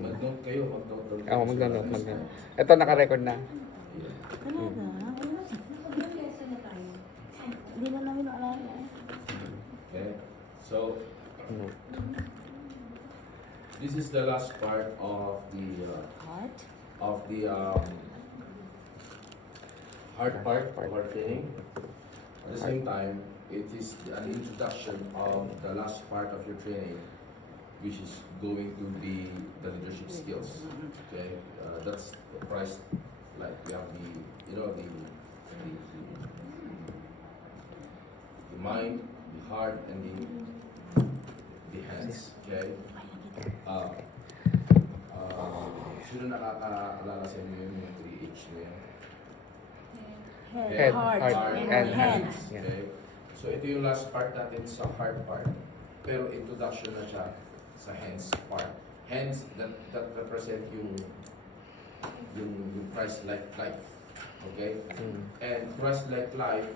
Mag-note kayo, mag-note down. Oo, mag-note. Ito, naka-record na. Yeah. Talaga? Hindi na namin alala. Okay, so this is the last part of the Heart? hard part of our training. At the same time, it is an introduction of the last part of your training, which is going to be the leadership skills. Okay, that's the price. Like we have the mind, the heart, and the hands. Okay. Sino nakakaalala sa inyo yung 3H na yan? Head, heart, heart, and hands. Yeah. Okay. So ito yung last part natin sa heart part. Pero introduction na siya sa hands part. Hands that represent yung Christ-like life. Okay? And Christ-like life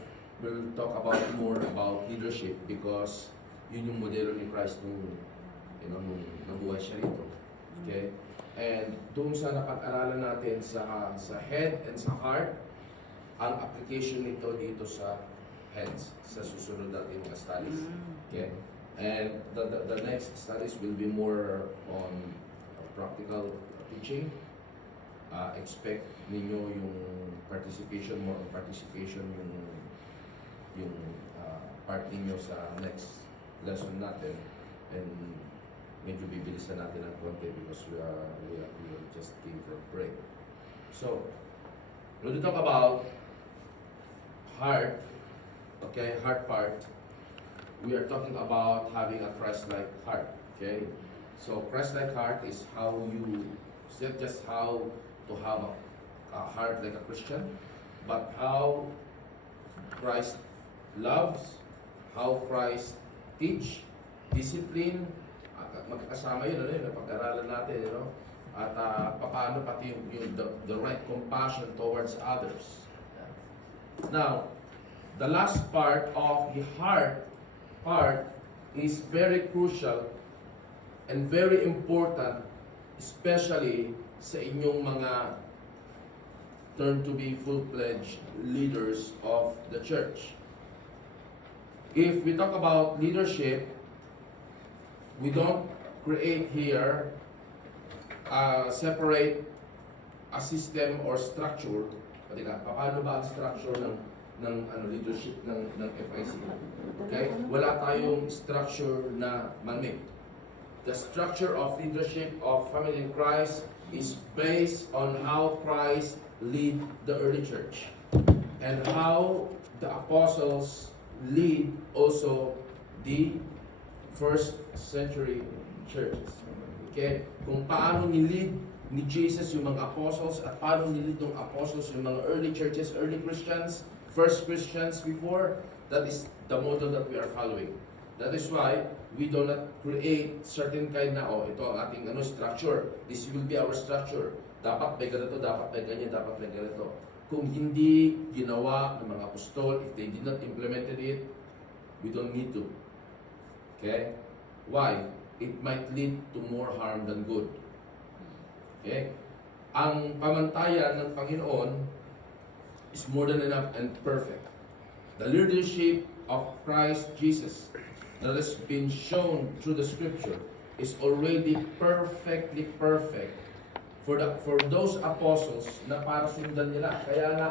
will talk about more about leadership because yun yung modelo ni Christ nung nabuhay siya rito. Okay? And doon sa napag-aralan natin sa head and sa heart, ang application nito dito sa hands, sa susunod natin mga studies. Okay? And the next studies will be more on practical teaching. Expect ninyo yung participation, more on participation yung part ninyo sa next lesson natin. And medyo bibilisan natin ng konti because we will just give for a break. So, when we talk about heart, okay, heart part, we are talking about having a Christ-like heart, okay? So, Christ-like heart is how you, it's not just how to have a heart like a Christian, but how Christ loves, how Christ teach, discipline, magkakasama yun, napag-aralan natin, at paano pati the right compassion towards others. Now, the last part of the heart part is very crucial and very important, especially sa inyong mga turn to be full-fledged leaders of the church. If we talk about leadership, we don't create here separate a system or structure. Paano ba ang structure ng leadership ng FIC? Okay? Wala tayong structure na man-made. The structure of leadership of Family in Christ is based on how Christ lead the early church and how the apostles lead also the first century churches. Okay? Kung paano ni-lead ni Jesus yung mga apostles at paano ni-lead ng apostles yung mga early churches, early Christians, first Christians before, that is the model that we are following. That is why we do not create certain kind na, ito ang ating structure. This will be our structure. Dapat may ganito, dapat may ganyan, dapat may ganito. Kung hindi ginawa ng mga apostol, if they did not implemented it, we don't need to. Okay? Why? It might lead to more harm than good. Okay? Ang pamantayan ng Panginoon is more than enough and perfect. The leadership of Christ Jesus that has been shown through the scripture is already perfectly perfect for those apostles na para sundan nila. Kaya nga,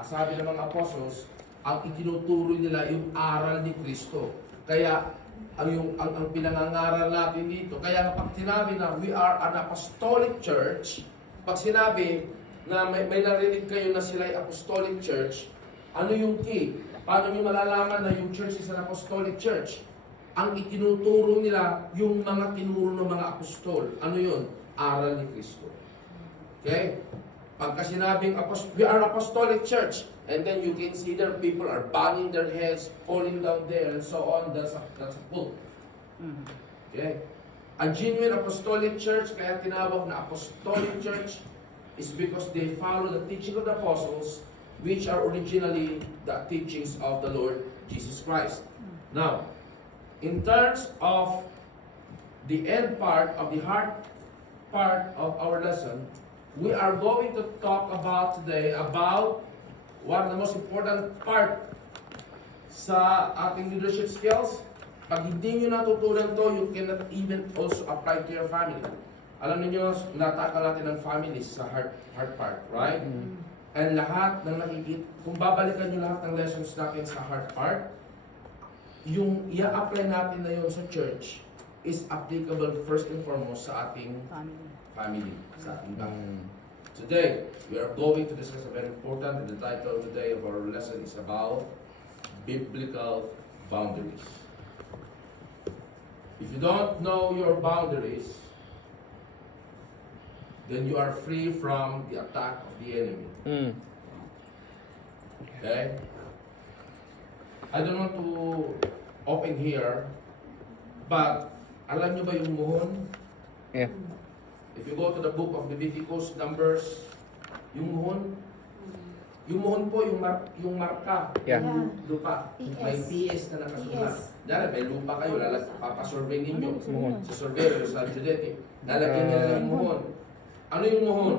sabi ng mga apostles, ang itinuturo nila yung aral ni Kristo. Kaya ang pinangangaral natin dito. Kaya pag sinabi na we are an apostolic church, pag sinabi na may narinig kayo na sila ay apostolic church, ano yung key? Paano nyo malalaman na yung church is an apostolic church? Ang itinuturo nila yung mga tinuro ng mga apostol. Ano yun? Aral ni Kristo. Okay? Pagka sinabing we are apostolic church, and then you can see there people are banging their heads, falling down there, and so on. That's a cult. Okay? A genuine apostolic church, kaya tinawag na apostolic church, is because they follow the teaching of the apostles, which are originally the teachings of the Lord Jesus Christ. Now, in terms of the end part of the heart part of our lesson, we are going to talk about today about one of the most important part sa ating leadership skills. Pag hindi nyo natutunan to, you cannot even also apply to your family. Alam niyo, natakal natin ang families sa heart part, right? And lahat ng nakikita, kung babalikan nyo lahat ng lessons natin sa heart part, yung i-apply natin na yun sa church is applicable first and foremost sa ating family, sa ating bahay. Today, we are going to discuss a very important, and the title today of our lesson is about biblical boundaries. If you don't know your boundaries, then you are free from the attack of the enemy. Okay? I don't want to open here, but alam nyo ba yung muhon? Yeah. If you go to the book of Leviticus, Numbers, yung muhon po, yung marka, Yeah. yung lupa. PS. May PS na nakasulat. Dahil may lupa kayo, papasurvey ninyo. Muhon. Sa surveyor, sa geodetic. Lalagyan nila ng muhon. Ano yung muhon?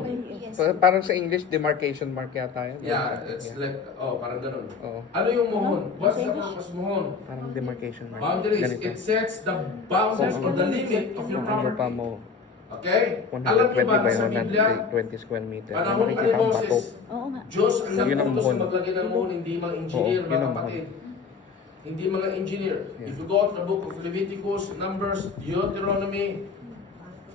Parang sa English, demarcation mark yata yun. Yeah, it's like, parang ganun. Oo. Ano yung muhon? What's the purpose muhon? Parang demarcation mark. Boundaries. Ganito. It sets the boundaries or the limit of your Kung ano pa property. mo, Okay? Alam niyo 120 ba by sa Biblia, 120 square meter. panahon ni Nakikita ang bato. Moses, Oo nga. Diyos ang Yun ang nagputos muhon. na maglagay ng muhon, hindi mga engineer, Oo, mga yun ang kapatid. Hindi mga engineer. Yeah. If you go to the book of Leviticus, Numbers, Deuteronomy,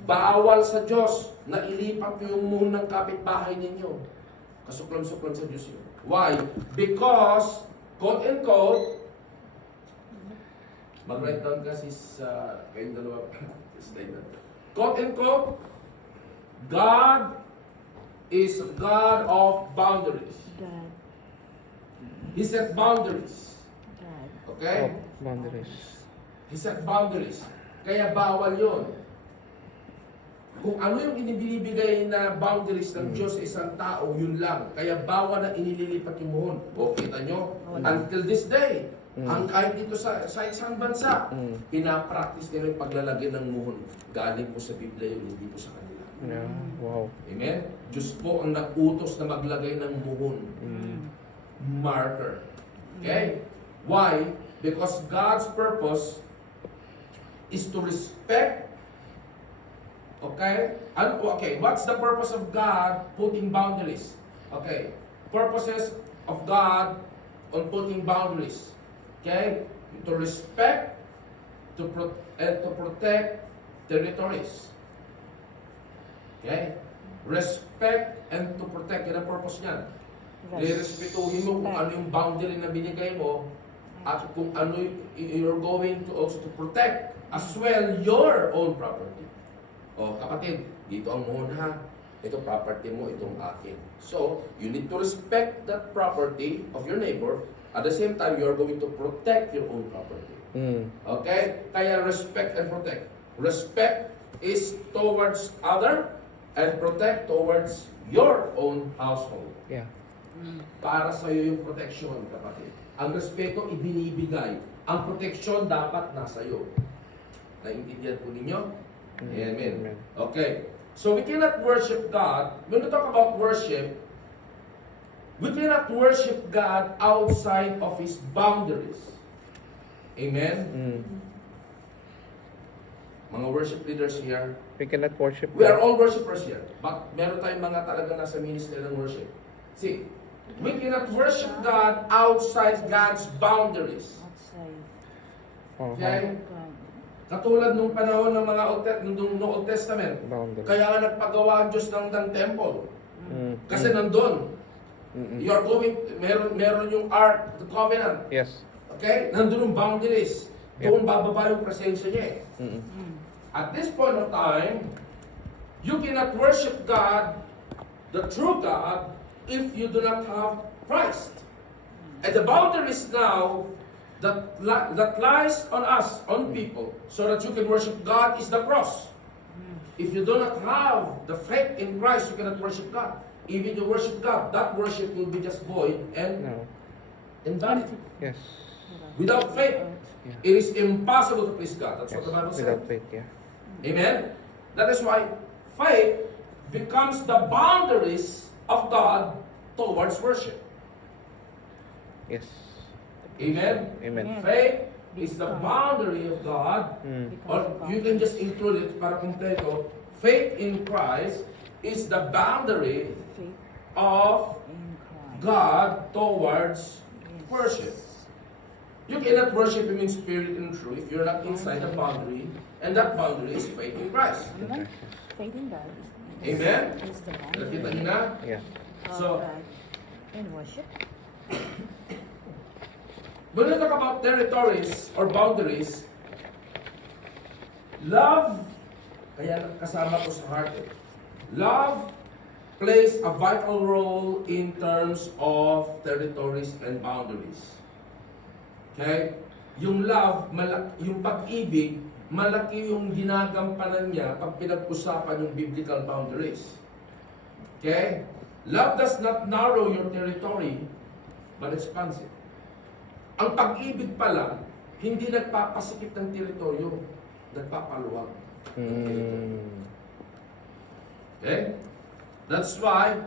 bawal sa Diyos na ilipat yung muhon ng kapitbahay ninyo. Kasuklam-suklam sa Diyos yun. Why? Because, quote and quote, mag-write down kasi sa kayong dalawa statement. Quote and quote, God is a God of boundaries. God. He set boundaries. God. Okay? Oh, boundaries. He set boundaries. Kaya bawal yon. Kung ano yung inibibigay na boundaries ng Diyos sa isang tao, yun lang. Kaya bawal na inililipat yung muhon. O kita nyo, until this day, ang kahit dito sa isang bansa, pinapractice nila yung paglalagay ng muhon. Galing po sa Biblia yun, hindi po sa kanila. Yeah. Wow. Amen? Diyos po ang nag-utos na maglagay ng muhon. Marker. Okay? Why? Because God's purpose is to respect. Okay? Okay, what's the purpose of God putting boundaries? Okay. Purposes of God on putting boundaries. Okay? To respect, and to protect territories. Okay? Respect and to protect. Yan ang purpose niyan. Respetuhin mo kung ano yung boundary na binigay mo at kung ano you're going to also to protect as well your own property. O kapatid, dito ang muhon ha. Ito property mo, itong akin. So, you need to respect that property of your neighbor. At the same time, you are going to protect your own property. Okay? Kaya respect and protect. Respect is towards other and protect towards your own household. Yeah. Para sa iyo yung protection, kapatid. Ang respeto ibinibigay. Ang protection dapat nasa iyo. Naintindihan po ninyo? Amen. Okay. So we cannot worship God. When we talk about worship, we cannot worship God outside of His boundaries. Amen? Mga worship leaders here, We cannot worship we are God. all worshipers here. But meron tayong mga talaga nasa ministry ng worship. See, we cannot worship God outside God's boundaries. Outside. Okay? God. Katulad nung panahon ng mga nung Old Testament. Boundaries. Kaya nga nagpagawa ang Diyos ng temple. Kasi Mm. nandun, you are going, meron yung Ark, the Covenant. Yes. Okay? Nandun yung boundaries. Doon bababa yung presensya niya eh. At this point of time, you cannot worship God, the true God, if you do not have Christ. And the boundaries now that lies on us, on people, so that you can worship God is the cross. If you do not have the faith in Christ, you cannot worship God. Even you worship God, that worship will be just void and No. invalid. Yes. Without faith, it is impossible to please God. That's Yes. what the Bible says. Without faith, yeah. Amen? That is why faith becomes the boundaries of God towards worship. Yes. Amen? Amen. Faith is the boundary of God, Mm. or you can just include it para kumpleto. Faith in Christ is the boundary Faith of in Christ. God towards worship. You cannot worship Him in spirit and truth if you're not inside the boundary, and that boundary is faith in Christ. Amen. Faith in God Amen? is the Nakita boundary niyo na? Yeah. of So- God in worship. When we talk about territories or boundaries, love, kaya kasama ko sa heart eh. Love plays a vital role in terms of territories and boundaries. Okay? Yung love, yung pag-ibig, malaki yung ginagampanan niya pag pinag-usapan yung biblical boundaries. Okay? Love does not narrow your territory, but expands it. Ang pag-ibig pala, hindi nagpapasikip ng teritoryo, nagpapaluwag. Mm. Okay? That's why,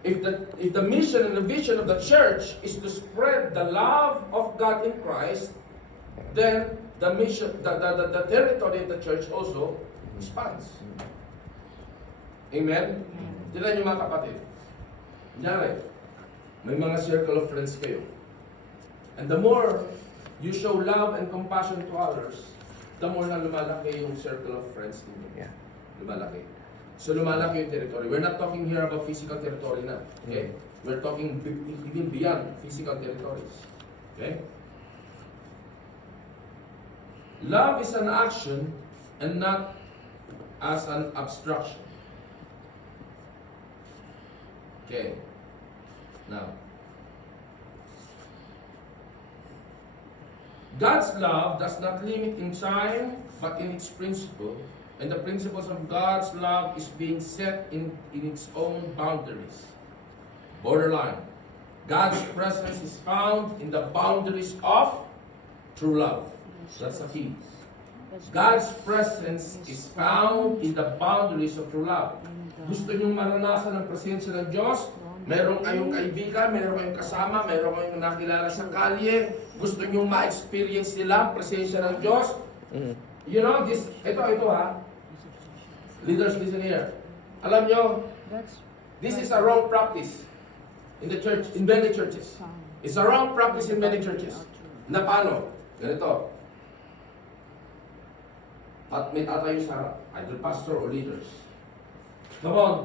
if the mission and the vision of the church is to spread the love of God in Christ, then the mission, the territory of the church also expands. Amen? Tignan niyo mga kapatid. Kunyari, may mga circle of friends kayo. And the more you show love and compassion to others, the more na lumalaki yung circle of friends ninyo. Yeah. Lumalaki. So lumalaki yung territory. We're not talking here about physical territory na. Okay? We're talking even beyond physical territories. Okay? Love is an action and not as an abstraction. Okay. Now, God's love does not limit in time, but in its principle. And the principles of God's love is being set in its own boundaries. Borderline. God's presence is found in the boundaries of true love. That's the key. God's presence is found in the boundaries of true love. Gusto niyong maranasan ang presensya ng Diyos? Meron kayong kaibigan, meron kayong kasama, meron kayong nakilala sa kalye, gusto niyong ma-experience nila ang presensya ng Diyos. Mm. You know, ito ha. Leaders, listen here. Alam nyo, this is a wrong practice in the church, in many churches. It's a wrong practice in many churches. Na paano? Ganito. At may tatayo sa harap, either pastor or leaders. Come on.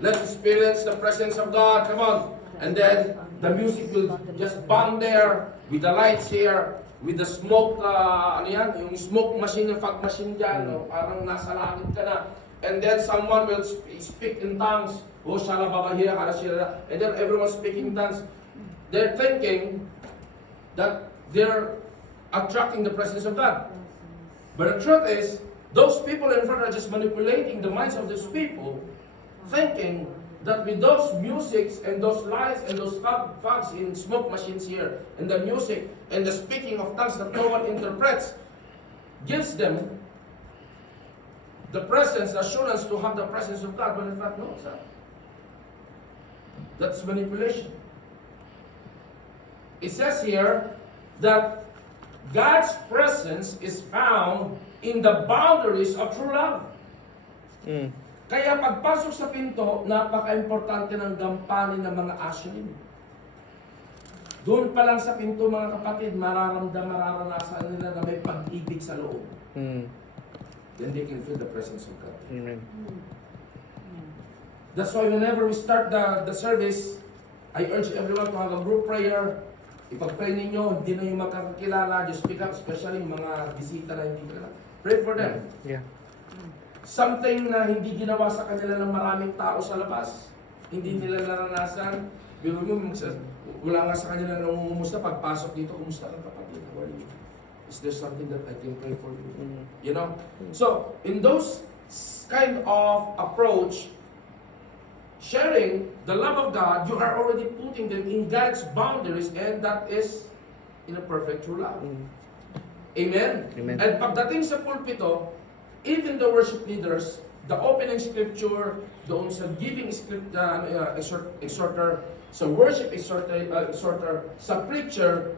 Let's experience the presence of God. Come on. And then the music will just bump there with the lights here, with the smoke, ano yan, yung smoke machine, yung fog machine dyan, no? Parang nasa langit ka na. And then someone will speak in tongues. Oh, shalababahira, karashira. And then everyone's speaking in tongues. They're thinking that they're attracting the presence of God. But the truth is, those people in front are just manipulating the minds of those people, thinking that with those musics and those lights and those fogs in smoke machines here, and the music and the speaking of tongues that no one interprets, gives them the presence, the assurance to have the presence of God. But in fact, no, sir. That's manipulation. It says here that God's presence is found in the boundaries of true love. Mm. Kaya pagpasok sa pinto, napaka-importante ng gampanin ng mga asyon. Doon pa lang sa pinto, mga kapatid, mararanasan nila na may pag-ibig sa loob. Mm. Then they can feel the presence of God. Amen. That's why whenever we start the service, I urge everyone to have a group prayer. Ipag-pray ninyo, hindi na yung magkakakilala, just pick up, especially yung mga bisita na hindi kilala. Pray for them. Yeah. Something na hindi ginawa sa kanila ng maraming tao sa labas. Hindi nila naranasan. Wala nga sa kanila nang umusta pagpasok dito, kumusta ka kapatid? How are you? Is there something that I can pray for you? Mm. You know? So, in those kind of approach, sharing the love of God, you are already putting them in God's boundaries, and that is in a perfect true love. Mm. Amen? Amen. And pagdating sa pulpito, even the worship leaders, the opening scripture, doon sa giving script, exhorter, sa worship exhorter, sa preacher,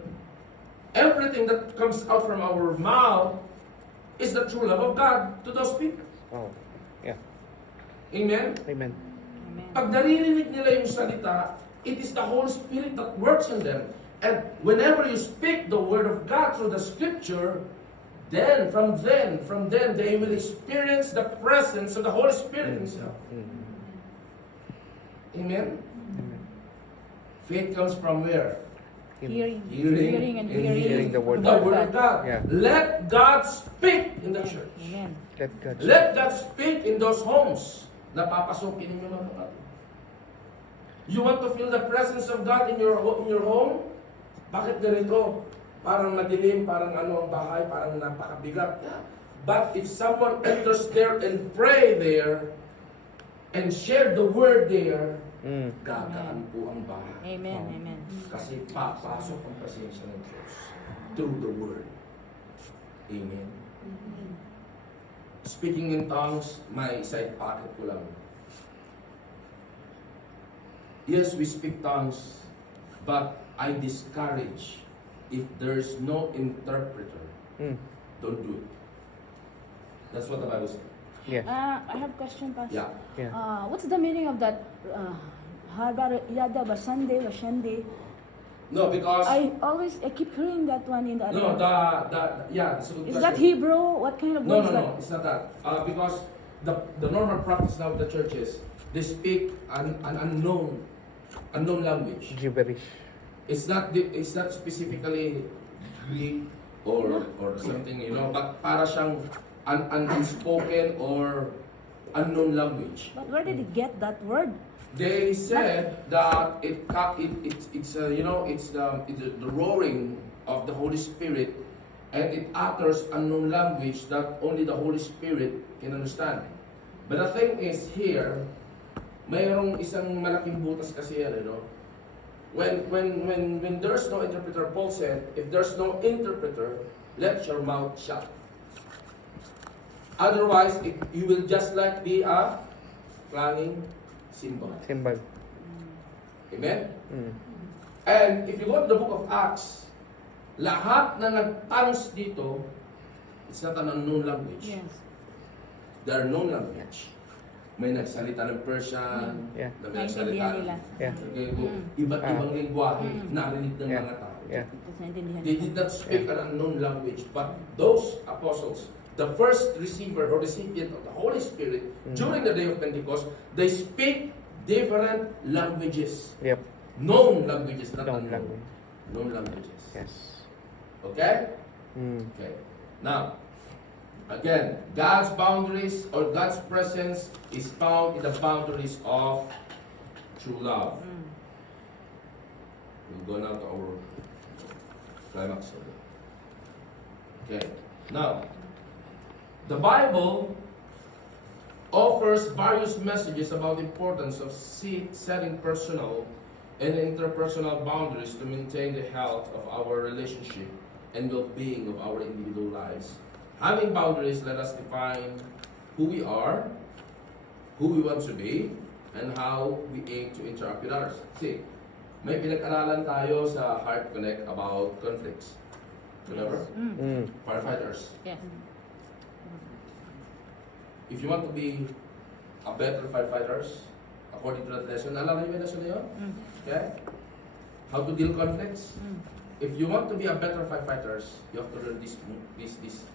everything that comes out from our mouth is the true love of God to those people. Oh. Yeah. Amen? Amen. Amen. Pag naririnig nila yung salita, it is the Holy Spirit that works in them. And whenever you speak the word of God through the scripture, from then, they will experience the presence of the Holy Spirit Himself. Mm. Amen? Amen. Faith comes from where? Hearing. Hearing. Hearing and And hearing. hearing the word The Word of God. Yeah. Let God speak in the church. Amen. Let God. Let God speak in those homes na papasokin ninyo mga kapatid. You want to feel the presence of God in your home? Bakit ganito? Parang madilim, parang ano ang bahay, parang napakabigat. Yeah. But if someone enters there and pray there and share the word there, Mm. gagaan po ang bahay. Amen. Oh. Amen. Kasi papasok ang presensya ng Diyos through the word. Amen. Speaking in tongues, may side pocket ko lang. Yes, we speak tongues, but I discourage if there's no interpreter, Mm. don't do it. That's what the Bible says. Yes. I have question, Pastor. Yeah. Yeah. What's the meaning of that? Habar yada basande bashande. No, because I keep hearing that one in the. no, yeah. That's a good Is that question. Hebrew? What kind of No, word is no, that? no, it's not that. Because the normal practice now of the churches, they speak an unknown language. Gibberish. It's not specifically Greek or something, but para siyang an unspoken or unknown language. But where did he get that word? They said that it's the roaring of the Holy Spirit, and it utters unknown language that only the Holy Spirit can understand. But the thing is here, mayroong isang malaking butas kasi yan, When there's no interpreter, Paul said, if there's no interpreter, let your mouth shut. Otherwise, you will just like be a clanging cymbal. Symbol. Amen? Mm. And if you go to the book of Acts, lahat na nag-tongues dito, it's not an unknown language. Yes. They are known language. May nagsalita ng Persian, Yeah. na may Naintindihan nagsalita nila. Yeah. iba't ibang lingwahe, Mm. narinig ng Yeah. mga tao. Yeah. Tapos naintindihan They nila. did not speak an unknown language, but those apostles, the first receiver or recipient of the Holy Spirit during the day of Pentecost, they speak different languages. Yep. Known languages, not Known unknown. language. Known languages. Yes. Okay? Mm. Okay. Now, again, God's boundaries or God's presence is found in the boundaries of true love. Mm. We'll go now to our climax of it. Okay. Now, the Bible offers various messages about the importance of setting personal and interpersonal boundaries to maintain the health of our relationship and well-being of our individual lives. Having boundaries, let us define who we are, who we want to be, and how we aim to interact with others. See, may pinag-aralan tayo sa Heart Connect about conflicts. Remember? Mm. Mm. Firefighters. Yes. If you want to be a better firefighters, according to that lesson, alam niyo yung lesson na yun? Mm. Okay? How to deal conflicts? Mm. If you want to be a better firefighters, you have to learn these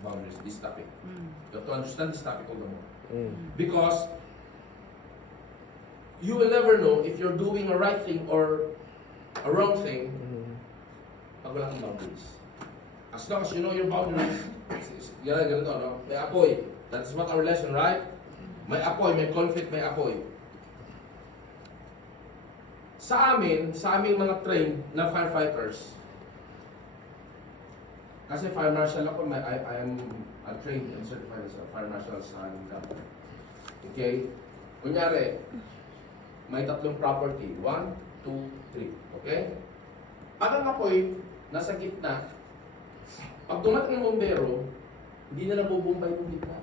boundaries, this topic. Mm. You have to understand this topic all the more. Mm. Because you will never know if you're doing a right thing or a wrong thing Mm. pag wala kang boundaries. As long as you know your boundaries, ganito, no? May apoy. That's what our lesson, right? May apoy, may conflict, may apoy. Sa aming mga trained na firefighters, kasi fire marshal ako, I am a trained and certified as a fire marshal sa aming company. Okay? Kunyari, may tatlong property. 1, 2, 3. Okay? Pag ang apoy, nasa gitna, pag dumating ng bombero, hindi na nabubumbay yung gitna.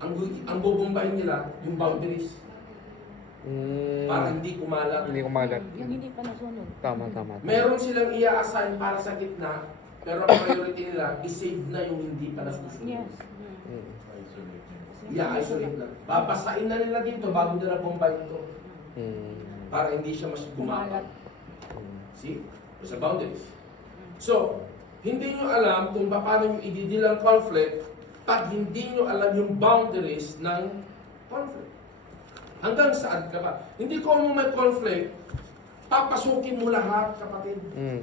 ang bubumbahin nila, yung boundaries. Para hindi kumalat. Hindi kumalat. Yung hindi pa nasunod. Tama, tama. Meron silang i-assign para sa gitna, pero ang priority nila, i-save na yung hindi pa nasusunod. Yes. Mm. I-isolate na. Babasain na nila dito bago nila bombahin ito. Mm. Para hindi siya mas Kumalat. gumapat. See? There's a boundaries. So, hindi nyo alam kung paano nyo i-deal ang conflict pag hindi nyo alam yung boundaries ng conflict. Hanggang saan ka ba? Hindi ko mo may conflict, papasukin mo lahat, kapatid. Mm.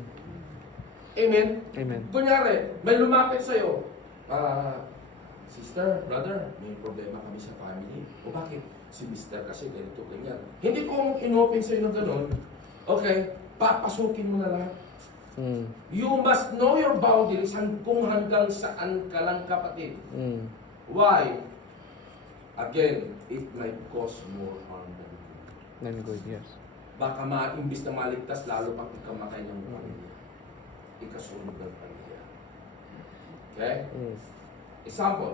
Amen? Amen. Kunyari, may lumapit sa'yo, sister, brother, may problema kami sa family. O bakit? Si mister kasi ganito, ganyan. Hindi ko in-open sa'yo ng ganun, okay, papasukin mo na lahat. Mm. You must know your boundaries kung hanggang saan ka lang, kapatid. Mm. Why? Again, it might cause more harm than good. Then good, yes. Baka imbis na maligtas, lalo pang ikamatay ng pamilya. Ikasunod ng pamilya. Okay? Mm. Example.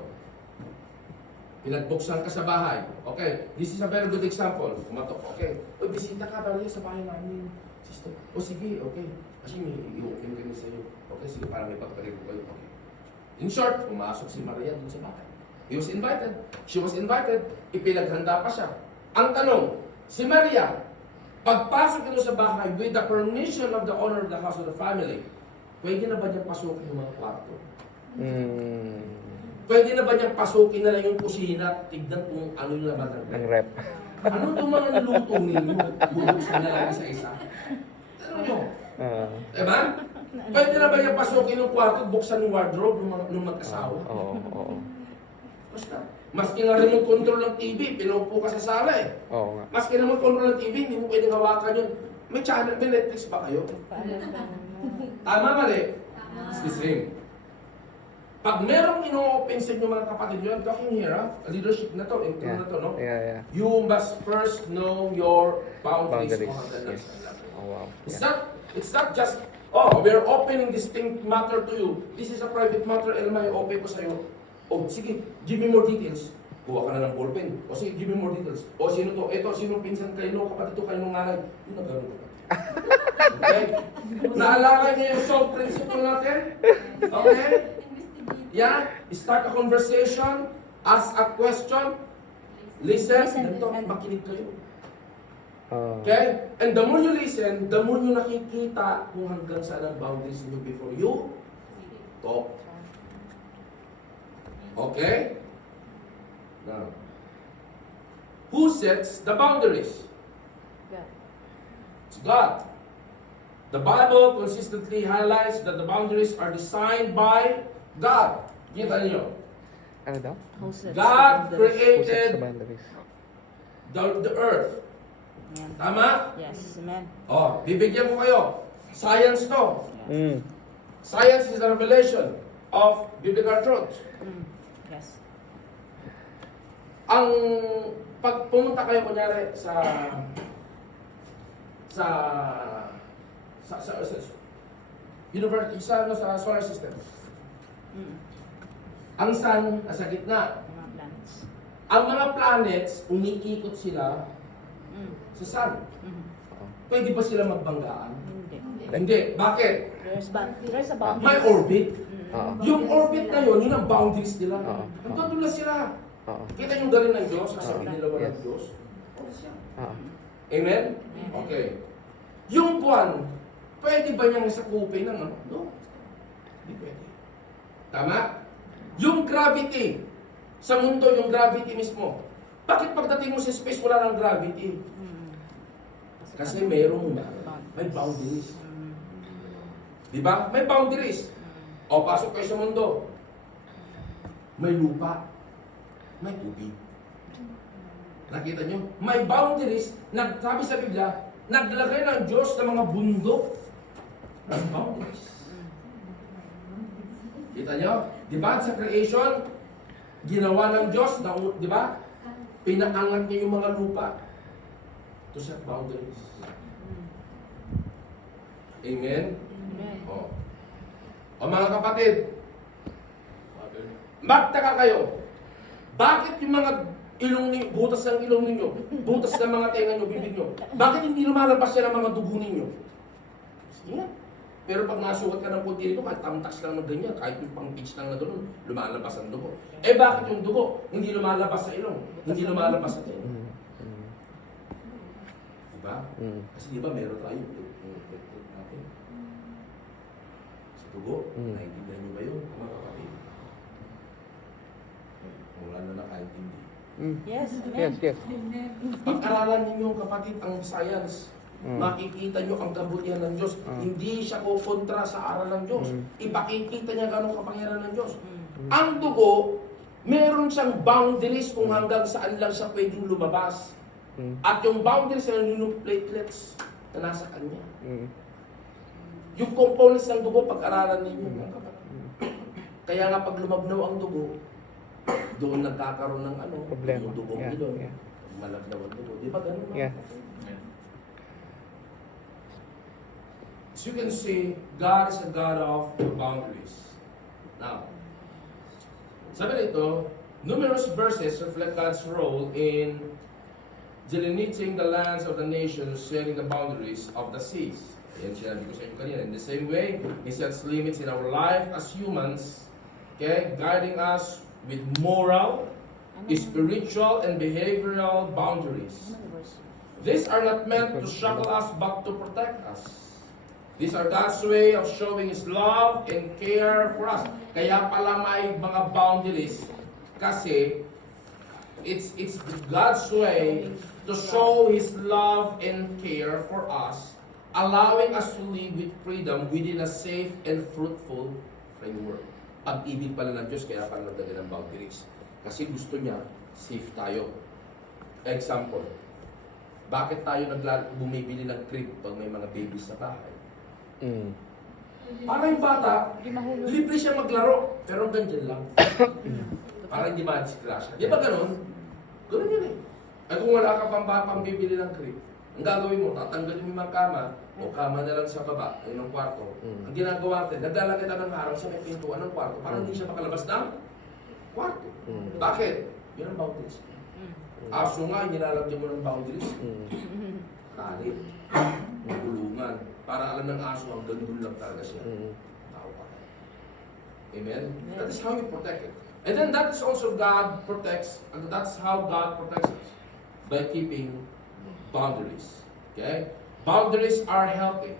Pinagbuksan ka sa bahay. Okay, this is a very good example. Kumatok, okay. Uy, bisita ka ba sa bahay namin? Sister. O sige, okay. Kasi may i-open kami sa iyo. Okay, sige, para may pagpalit ko kayo. Okay. In short, pumasok si Maria dun sa bahay. He was invited. She was invited. Ipinaghanda pa siya. Ang tanong, si Maria, pagpasok nito sa bahay with the permission of the owner of the house of the family, pwede na ba niya pasukin yung mga kwarto? Mm. Pwede na ba niyang pasukin na lang yung kusina at tignan kung ano yung laman ng Ang rep? rep. Ano itong mga niluto ninyo? Bubuksan na lang isa-isa. Ano nyo? Diba? Pwede na ba niyang pasukin yung kwarto at buksan yung wardrobe ng mag-asawa? Oo, oo. Basta. Maski nga remote control ng TV, pinupo ka sa sala eh. Oo nga. Maski remote control ng TV, hindi mo pwedeng hawakan yun. May channel, may Netflix ba kayo? Tama, mali? It's the same. Pag merong ino-open sa inyo mga kapatid, yun, talking here, leadership na to, intro na to, no? Yeah. You must first know your boundaries. Boundaries. Yes. Oh, wow. It's not just, oh, we're opening this thing matter to you. This is a private matter, Elma, i-open ko sa'yo. Oh, sige, give me more details. Kuha ka na ng ballpen. O sige, give me more details. O sino to? Ito, sino pinsan kayo, kapatid to kayo ng nanay. Yun na gano'n. Okay? Naalala niyo yung song principle natin? Okay? Yeah? Start a conversation, ask a question, listen, ganito, makinig kayo. Okay? And the more you listen, the more you nakikita kung hanggang saan ang boundaries niyo before you talk. Okay? Now, who sets the boundaries? It's God. The Bible consistently highlights that the boundaries are designed by God. Kita niyo? Ano daw? God Who sets created the boundaries? the earth. Amen. Tama? Yes, amen. Oh, bibigyan ko kayo. Science to. Mm. Science is a revelation of biblical truth. Yes. Ang pag pumunta kayo kunyari sa universe, sa solar system. Ang sun nasa gitna. Mga planets. Ang mga planets, umiikot sila sa sun. Pwede ba sila magbanggaan? Hindi. Hindi. Bakit? There's a boundary. May orbit. Oo. Yung orbit na yun ang boundaries nila. Oo. Nagkatula sila. Oo. Kita yung galing ng Diyos, kasabi Oo. nila ba ng Yes. Diyos? Oo siya. Oo. Amen? Okay. Yung buwan, pwede ba niyang sakupin ng ano? No. Hindi pwede. Tama? Yung gravity, sa mundo, yung gravity mismo. Bakit pagdating mo sa space, wala ng gravity? Kasi may boundaries. Di ba? May boundaries. O, pasok kayo sa mundo. May lupa. May tubig. Nakita nyo? May boundaries. Sabi sa Biblia, naglagay ng Diyos ng mga bundok. May boundaries. Kita nyo? Di ba? Sa creation, ginawa ng Diyos, di ba? Pinaangat niya yung mga lupa to set boundaries. Amen? Amen. O mga kapatid, magtaka kayo. Bakit yung mga butas ng ilong ninyo, butas ng mga tenga nyo, bibig nyo, bakit hindi lumalabas yan ang mga dugo ninyo? Sige nga. Pero pag nasukat ka ng puti rito, kahit tamtax lang ng ganyan, kahit yung pang-pitch lang na doon, lumalabas ang dugo. Eh bakit yung dugo hindi lumalabas sa ilong? Hindi lumalabas sa tenga? Diba? Kasi diba meron tayo yung natin sa dugo. Naintindihan nyo ba yun, mga kapatid? Wala na nakaintindi. Yes, Yes, yes. Pag-aralan ninyo kapatid ang science, makikita nyo ang kabutihan ng Diyos. Hindi siya kukontra sa aral ng Diyos. Ipakikita niya gano'ng kapangyarihan ng Diyos. Ang dugo, meron siyang boundaries kung hanggang saan lang siya pwedeng lumabas. At yung boundaries ng yung platelets na nasa kanya. Yung components ng dugo, pag-aralan ninyo mga kapatid. Kaya nga pag lumabnaw ang dugo, doon nagkakaroon ng Problema. yung dugong Yeah, ilong. yeah. Malabnaw ang dugo. Di ba ganun mga Yeah. kapatid? As you can see, God is a God of boundaries. Now, sabi nito, numerous verses reflect God's role in delineating the lands of the nations, setting the boundaries of the seas. Yan sinabi ko sa inyo kanina. In the same way, He sets limits in our life as humans, okay, guiding us with moral, spiritual, and behavioral boundaries. These are not meant to shackle us, but to protect us. These are God's way of showing His love and care for us. Kaya pala may mga boundaries kasi it's God's way to show His love and care for us, allowing us to live with freedom within a safe and fruitful framework. Pag-ibig pala ng Diyos, kaya pala nagdala ng boundaries. Kasi gusto niya, safe tayo. Example, bakit tayo bumibili ng crib pag may mga babies sa bahay? Para yung bata, libre siya maglaro, pero ganyan lang. Para hindi ma-disgrasya. Di ba ganun? Ganun yun eh. Ay kung wala ka pang bibili ng crib, ang gagawin mo, tatanggalin mo yung kama, o kama na lang sa baba, ay ng kwarto. Ang ginagawa natin, naglalagay tayo ng harang sa may pintuan ng kwarto para hindi siya makalabas ng kwarto. Bakit? Yun ang boundaries. Aso nga, nilalagyan mo ng boundaries. Kalit. Gulungan. Para alam ng aso, ang gandun lang talaga siya. Tao ka. Amen? That is how you protect it. And then that is also God protects, and that's how God protects us. By keeping boundaries. Okay? Boundaries are healthy.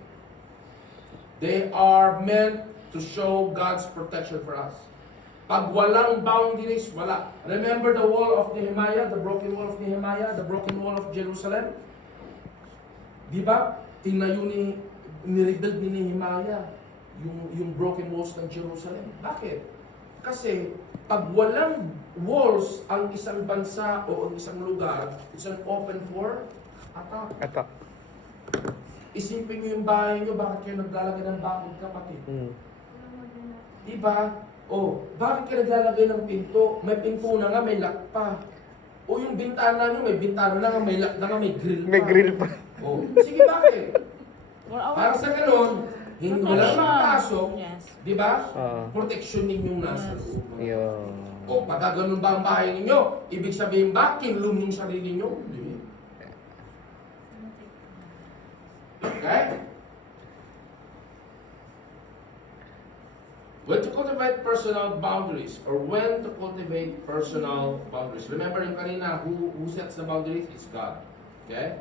They are meant to show God's protection for us. Pag walang boundaries, wala. Remember the wall of Nehemiah, the broken wall of Nehemiah, the broken wall of Jerusalem? Di ba? Tinayo ni-rebuild ni Nehemiah yung broken walls ng Jerusalem. Bakit? Kasi pag walang walls ang isang bansa o ang isang lugar, it's an open for attack. Attack. Isipin nyo yung bahay nyo, bakit kayo naglalagay ng bakod, kapatid? Diba? O, bakit kayo naglalagay ng pinto? May pinto na nga, may lock pa. O yung bintana nyo, may bintana na nga, may lock na nga, may grill pa. May grill pa. O, sige, bakit? Para sa ganun, hindi wala makapasok, di ba? Protection ninyong nasa loob. Yun. O, pagka ganun ba ang bahay ninyo, ibig sabihin ba, kinlum yung sarili nyo? Hindi. Okay? When to cultivate personal boundaries, or when to cultivate personal boundaries. Remember yung kanina, who sets the boundaries? It's God. Okay?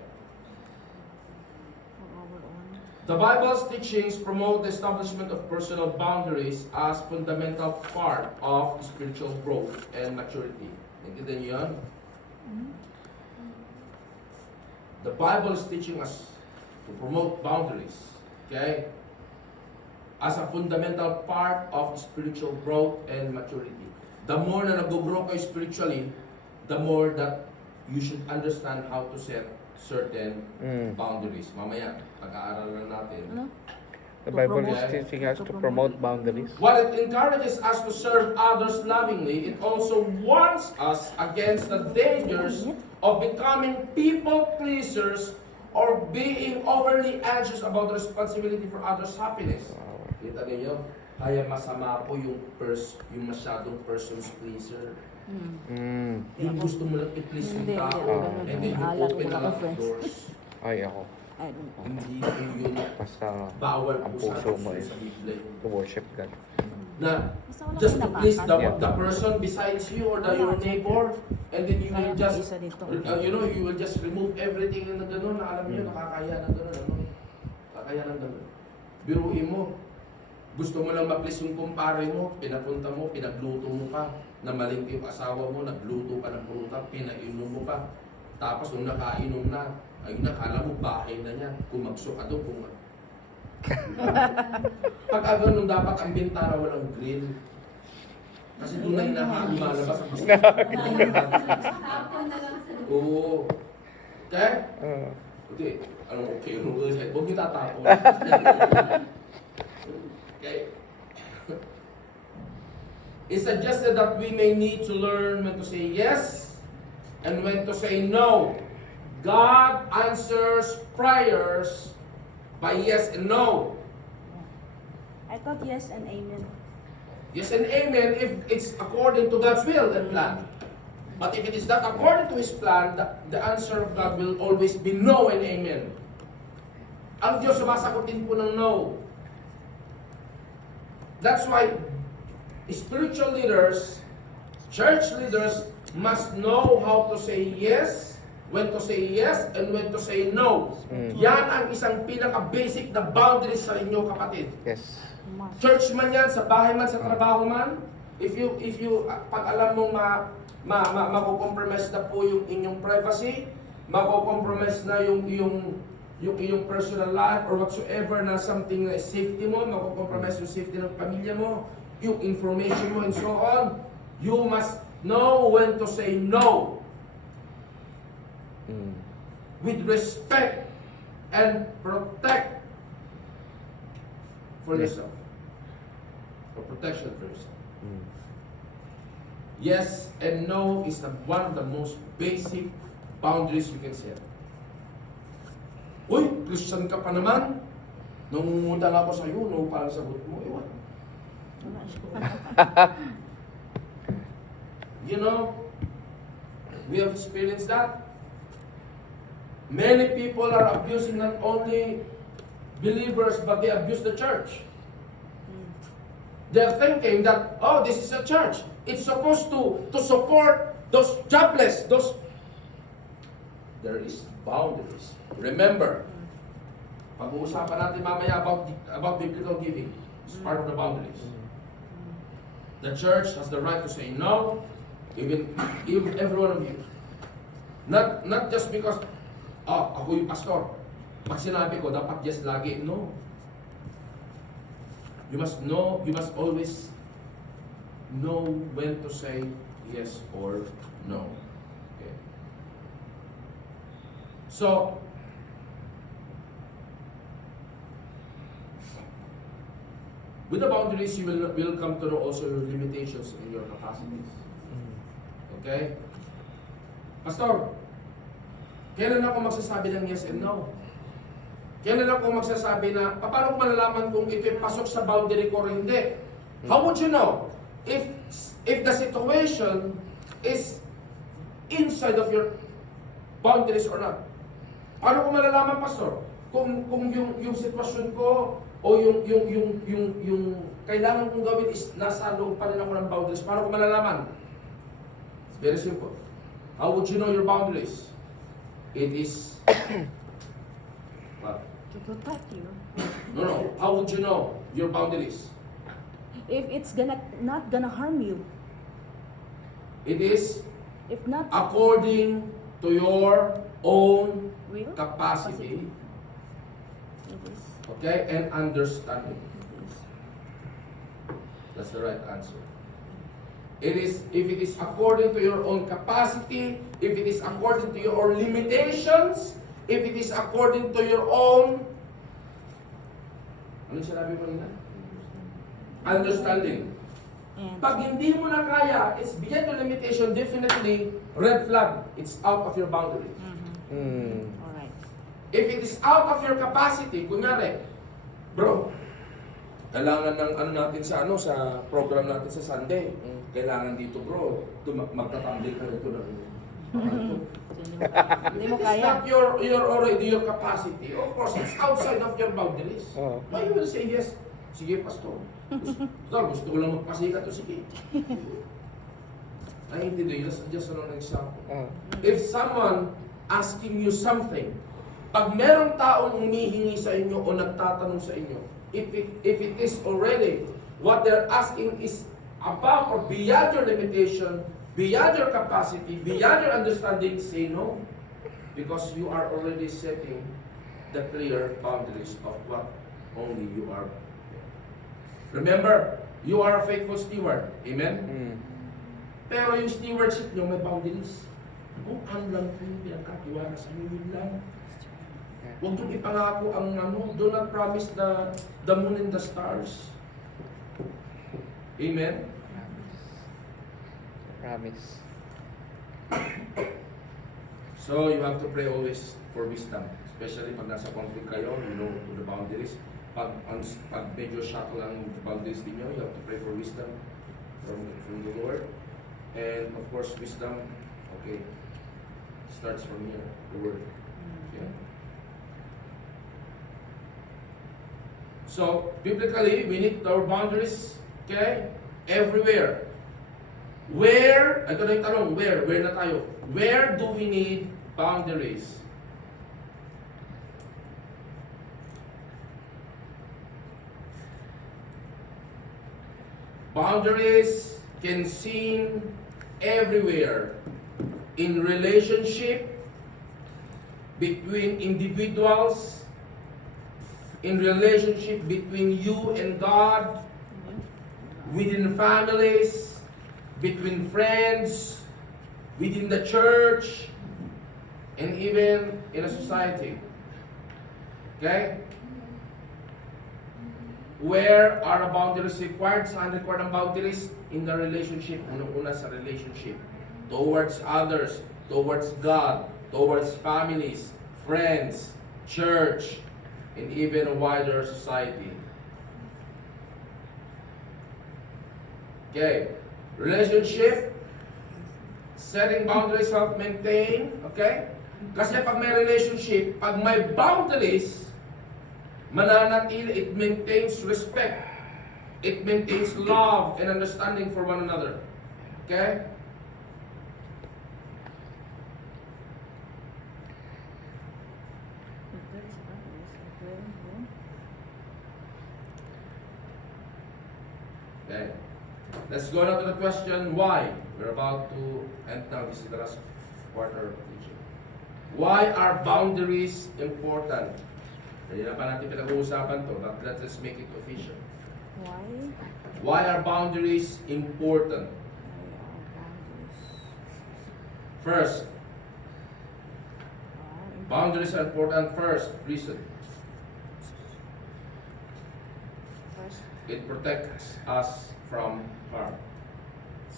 The Bible's teachings promote the establishment of personal boundaries as fundamental part of spiritual growth and maturity. Naintindihan niyo yan? The Bible is teaching us to promote boundaries, okay, as a fundamental part of spiritual growth and maturity. The more na nag-grow kayo spiritually, the more that you should understand how to set certain boundaries. Mamaya, pag-aaralan natin. The Bible is teaching us to promote boundaries. While it encourages us to serve others lovingly, it also warns us against the dangers of becoming people pleasers or being overly anxious about the responsibility for others' happiness. Kita niyo, kaya masama po yung masyadong person's pleaser. Yung gusto mo lang i-please yung Hindi, tao. ganun. And then you Alak, open a wala lot akong of friends. doors. Ay, ako. I don't know. Hindi po yun Basta bawal ang po puso mo sa is Biblia. to worship God. Na Basta wala just to kang please napakan. the person besides you or your neighbor, and then you will Kaya just isa dito. you will just remove everything na gano'n na alam niyo nakakaya na gano'n, ano? Nakakaya na gano'n. Biruin mo. Gusto mo lang ma-please yung kumpare mo, pinapunta mo, pinagluto mo pa, na malingki yung asawa mo, nagluto ka ng prutas, pinainom mo pa. Tapos nung nakainom na, ayun na, kala mo bahay na niya, kumagso ka doon kung pagka ganun, dapat ang bintana walang grill. Kasi doon na lumalabas ang masakit. Oo. Okay? Okay. Anong okay? Huwag niyo tatapon. Okay. It's suggested that we may need to learn when to say yes and when to say no. God answers prayers by yes and no. I thought yes and amen. Yes and amen if it's according to God's will and plan. But if it is not according to His plan, the answer of God will always be no and amen. Ang Diyos sumasagutin po ng no. That's why spiritual leaders, church leaders must know how to say yes, when to say yes, and when to say no. Yan ang isang pinaka-basic na boundaries sa inyo, kapatid. Yes. Church man yan, sa bahay man, sa trabaho man, if you pag alam mong mako-compromise na po yung inyong privacy, mako-compromise na yung iyong personal life or whatsoever na something na safety mo, mako-compromise yung safety ng pamilya mo, yung information mo and so on, you must know when to say no with respect and protect for yourself. For protection for yourself. Yes and no is one of the most basic boundaries you can set. Uy, Christian ka pa naman. Nangungutang ako sa iyo, no, parang sagot mo, ewan. You know, we have experienced that. Many people are abusing not only believers, but they abuse the church. They're thinking that, oh, this is a church. It's supposed to support those jobless, those... There is boundaries. Remember, pag-uusapan natin mamaya about biblical giving. It's part of the boundaries. The church has the right to say no, even every one of you. Not just because, ako yung pastor. Pag sinabi ko, dapat yes lagi. No. You must know, you must always know when to say yes or no. Okay. So, with the boundaries, you will come to know also your limitations and your capacities. Okay? Pastor, kailan ako magsasabi ng yes and no? Kailan ako magsasabi na, paano ko malalaman kung ito'y pasok sa boundary ko o hindi? How would you know? If the situation is inside of your boundaries or not? Paano ko malalaman, Pastor? Kung yung sitwasyon ko o yung kailangan kong gawin is nasa loob pa rin ako ng boundaries, paano ko malalaman? It's very simple. How would you know your boundaries? It is To protect you. No. How would you know your boundaries? If it's not gonna harm you. It is If not, according to your own will? capacity, It is. okay, and understanding. It is. That's the right answer. It is, if it is according to your own capacity, if it is according to your limitations, if it is according to your own, ano sinabi mo nila? Understanding. And Pag hindi mo na kaya, it's beyond the limitation, definitely, red flag, it's out of your boundaries. alright. If it is out of your capacity, kunyari, bro, kailangan ng ano natin sa sa program natin sa Sunday. kailangan dito bro, magtatanggal ka rito ng Hindi mo It is kaya. not your already your capacity. Of course, it's outside of your boundaries. Oo. But you will say yes. Sige, pastor. Gusto ko lang magpasikat to, sige. Naiintindihan, just an example. Oo. If someone asking you something, pag merong taong humihingi sa inyo o nagtatanong sa inyo, if it is already what they're asking is above or beyond your limitation, beyond your capacity, beyond your understanding, say no. Because you are already setting the clear boundaries of what only you are. Remember, you are a faithful steward. Amen? Mm. Pero yung stewardship nyo may boundaries. Kung ano lang po yung pinagkatiwala sa inyo, yun lang. Huwag nyo ipangako ang do not promise the moon and the stars. Amen? Promise. So, you have to pray always for wisdom. Especially pag nasa conflict kayo, you know the boundaries. Pag medyo shuttle ang boundaries niyo, you have to pray for wisdom from the Lord. And of course, wisdom, okay, starts from here, the word. Yeah. So, biblically, we need our boundaries, okay, everywhere. Where, ito na yung tanong, where na tayo? Where do we need boundaries? Boundaries can seen everywhere in relationship between individuals, in relationship between you and God, within families, between friends, within the church, and even in a society. Okay? Where are the boundaries required? Saan required ang boundaries? In the relationship. Unang-una sa relationship. Towards others, towards God, towards families, friends, church, and even a wider society. Okay. Relationship, setting boundaries help maintain, okay? Kasi pag may relationship, pag may boundaries, mananatili, it maintains respect. It maintains love and understanding for one another. Okay? Okay. Let's go now to the question, why? We're about to end now. This is the last quarter of teaching. Why are boundaries important? Hindi na pa natin pinag-uusapan to, but let us make it official. Why? Why are boundaries important? First, boundaries are important. First reason, First, it protects us from harm.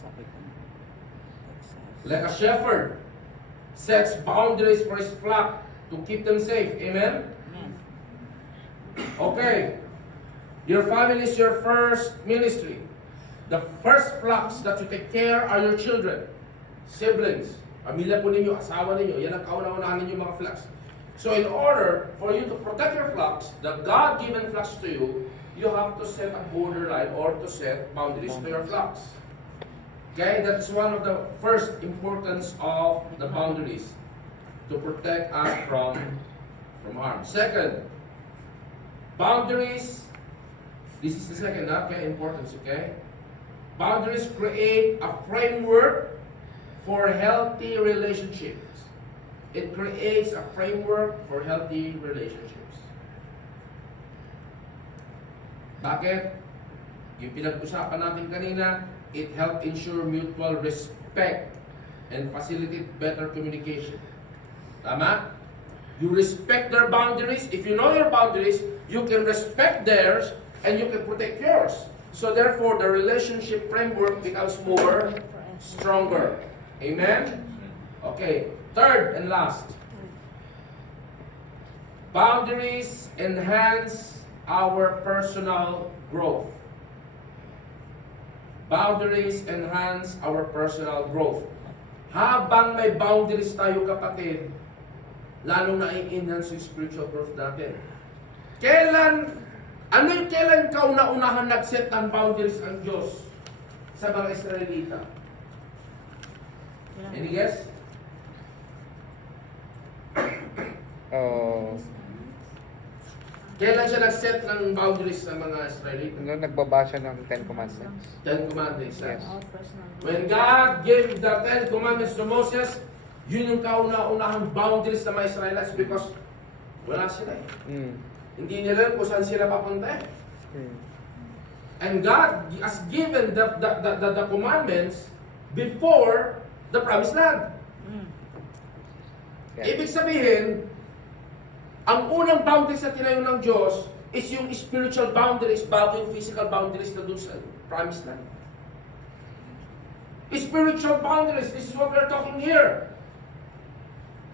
sabi ko na. Like a shepherd sets boundaries for his flock to keep them safe. Amen? Amen. Okay. Your family is your first ministry. The first flocks that you take care are your children, siblings, pamilya po ninyo, asawa ninyo. Yan ang kauna-unahan ninyo mga flocks. So in order for you to protect your flocks, the God-given flocks to you, you have to set a borderline or to set boundaries to your flocks. Okay, that's one of the first importance of the boundaries, to protect us from harm. Second, boundaries, this is the second, okay, importance, okay? Boundaries create a framework for healthy relationships. It creates a framework for healthy relationships. Bakit? Yung pinag-usapan natin kanina, it helps ensure mutual respect and facilitate better communication. Tama? You respect their boundaries. If you know your boundaries, you can respect theirs and you can protect yours. So therefore, the relationship framework becomes more stronger. Amen? Okay. Third and last. Boundaries enhance our personal growth. Boundaries enhance our personal growth. Habang may boundaries tayo kapatid, lalong na-enhance yung spiritual growth natin. Kailan kauna-unahan nag-set ng boundaries ang Diyos sa mga Israelita? Any guess? Kailan siya nag-set ng boundaries sa mga Israelita? Nung nagbabasa ng Ten Commandments. Ten Commandments. Yes. Our personal. When God gave the Ten Commandments to Moses, yun yung kauna-unahang boundaries sa mga Israelites because wala sila eh. Mm. Hindi nila alam kung saan sila papunta eh. Mm. And God has given the commandments before the promised land. Mm. Yeah. Ibig sabihin, ang unang boundaries na tinayo ng Diyos is yung spiritual boundaries bago yung physical boundaries na doon sa promised land. Spiritual boundaries, this is what we're talking here.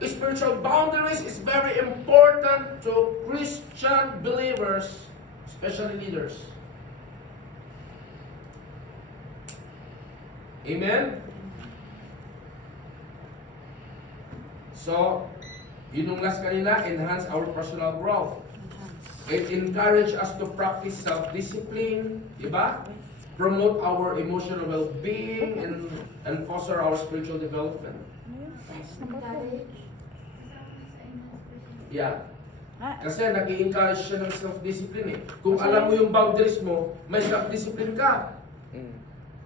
Spiritual boundaries is very important to Christian believers, especially leaders. Amen? So, yun yung last kanina, enhance our personal growth. It encourage us to practice self-discipline, di ba? Promote our emotional well-being and foster our spiritual development. Yeah. Kasi nag-i-encourage siya ng self-discipline eh. Kung alam mo yung boundaries mo, may self-discipline ka. Mm.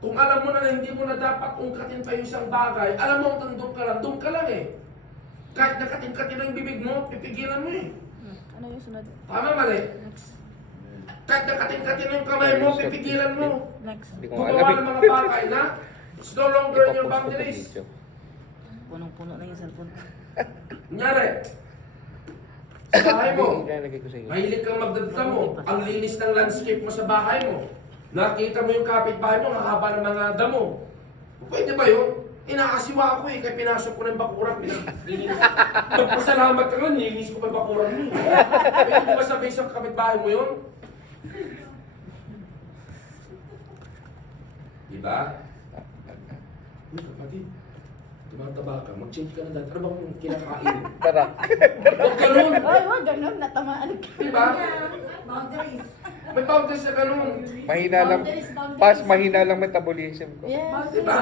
Kung alam mo na hindi mo na dapat ungkatin pa yung isang bagay, alam mo hanggang doon ka lang eh. Kahit nakating-katin na yung bibig mo, pipigilan mo eh. Ano yung sunod? Tama mali. Next. Kahit nakating-katin na yung kamay mo, pipigilan mo. Next. Hindi ko Gumawa alam ng eh. mga bagay na it's no longer in your Ipapost ko sa boundaries. video. Punong-puno na yung cellphone. Kunyari, sa bahay mo, Ilalagay ko sa iyo. mahilig kang magdadala mo, ang linis ng landscape mo sa bahay mo. Nakita mo yung kapitbahay mo, ang haba ng mga damo. Pwede ba yun? Inaasiwa ako eh, kaya pinasok ko ng bakuran. Magpasalamat ka nga, nilinis ko pa yung bakuran mo. Pwede mo ba sabihin sa kapitbahay mo yun? Diba? Uy kapatid, tumataba ka, mag-change ka na dati. Ano bang kinakain? Tara. Huwag ganun! Ay, wag ganun. Natamaan ka. Diba? Boundaries. May boundaries na ganun. Mahina lang. Pas, mahina lang metabolism ko. Yes. Diba?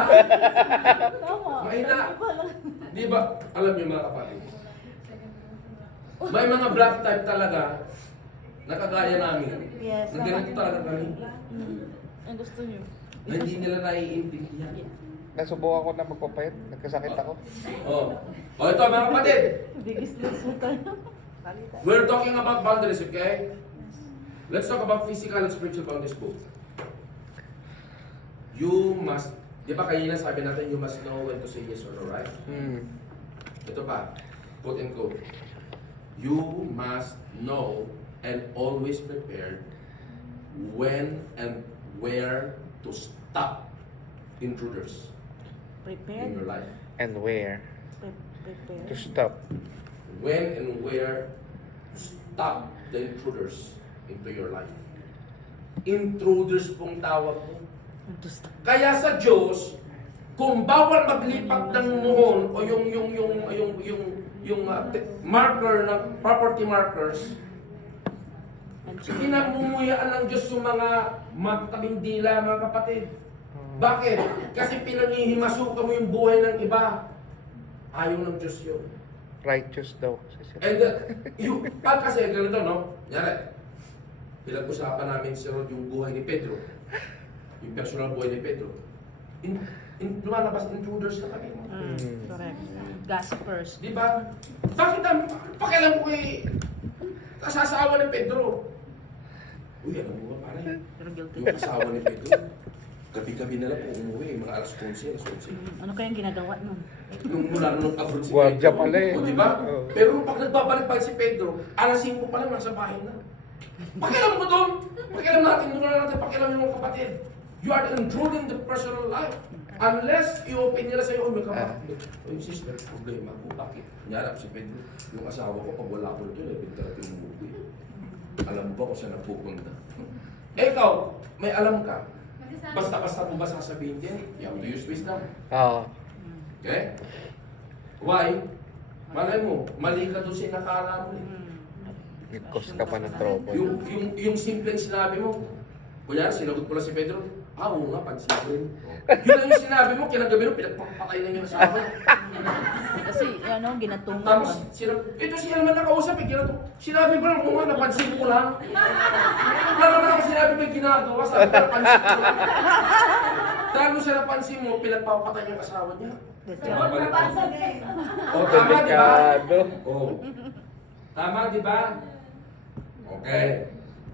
Tama. Mahina. Iba lang. Diba? Alam niyo mga kapatid, may mga black type talaga na kagaya namin. Yes. Na ganito talaga kami. Ang gusto niyo. Na hindi nila naiintindihan. Nasubukan ko na magpapayat. Nagkasakit ako. Oh. O ito mga kapatid, Biggest loser tayo. we're talking about boundaries, okay? Let's talk about physical and spiritual boundaries both. You must, di ba kanina sabi natin, you must know when to say yes or no, right? Mm. Ito pa, quote and quote. You must know and always prepared when and where to stop intruders in Prepared. your life. And where Prepared. to stop. When and where to stop the intruders into your life. Intruders pong tawag mo. To stop. Kaya sa Diyos, kung bawal maglipat ng muhon o marker na property markers, And pinamumuyaan ng Diyos yung mga magtabing dila, mga kapatid. Bakit? Kasi pinangihimasukan mo yung buhay ng iba. Ayaw ng Diyos yun. Righteous daw. And pag kasi ganito, no? Nyari, pinag-usapan namin si Rod yung buhay ni Pedro. Yung personal buhay ni Pedro. Lumalabas, intruders na kami. Correct. Gossipers. Di ba? Bakit ang pakialam ko kasasawa ni Pedro? Uy, alam mo ba pare? Pero guilty. Yung asawa ni Pedro, gabi-gabi na lang po umuwi, mga alas 11, alas 11. Ano kayang ginagawa nun? Nung mula nung abroad si Guardia Pedro. pala eh. O, di ba? Oo. Pero pag nagbabalik pa si Pedro, alas 5 pa lang nasa bahay na. Pakialam mo doon. Pakialam natin, doon na natin pakialam yung mga kapatid. You are intruding the personal life. Unless i-open nila sa'yo, may kapatid. O yung sister, problema ko. Bakit? Kunyari si Pedro, yung asawa ko, pag wala ko nito, pintarap yung movie. Alam mo ba kung saan nagpupunta? Eh ikaw, may alam ka. Basta-basta mo ba sasabihin din? You have to use wisdom. Oo. Okay? Why? Malay mo, mali ka doon sa nakala mo. Nag-cause ka pa ng trouble. Yung simpleng sinabi mo, kunyari, sinagot mo lang si Pedro, oo nga, pansin ko rin. Yun lang yung sinabi mo, kinagabi mo, pinagpapatay na yung asawa. Kasi ano, ginatungan Tapos, ka. ito si Elman nakausap, sinabi ko lang, nga, napansin ko lang. Wala naman ako sinabi may ginagawa, sabi ko napansin ko lang. Dahil siya napansin mo, pinagpapatay yung asawa niya. O, tama, di ba? Delikado. O, tama, di ba? Okay.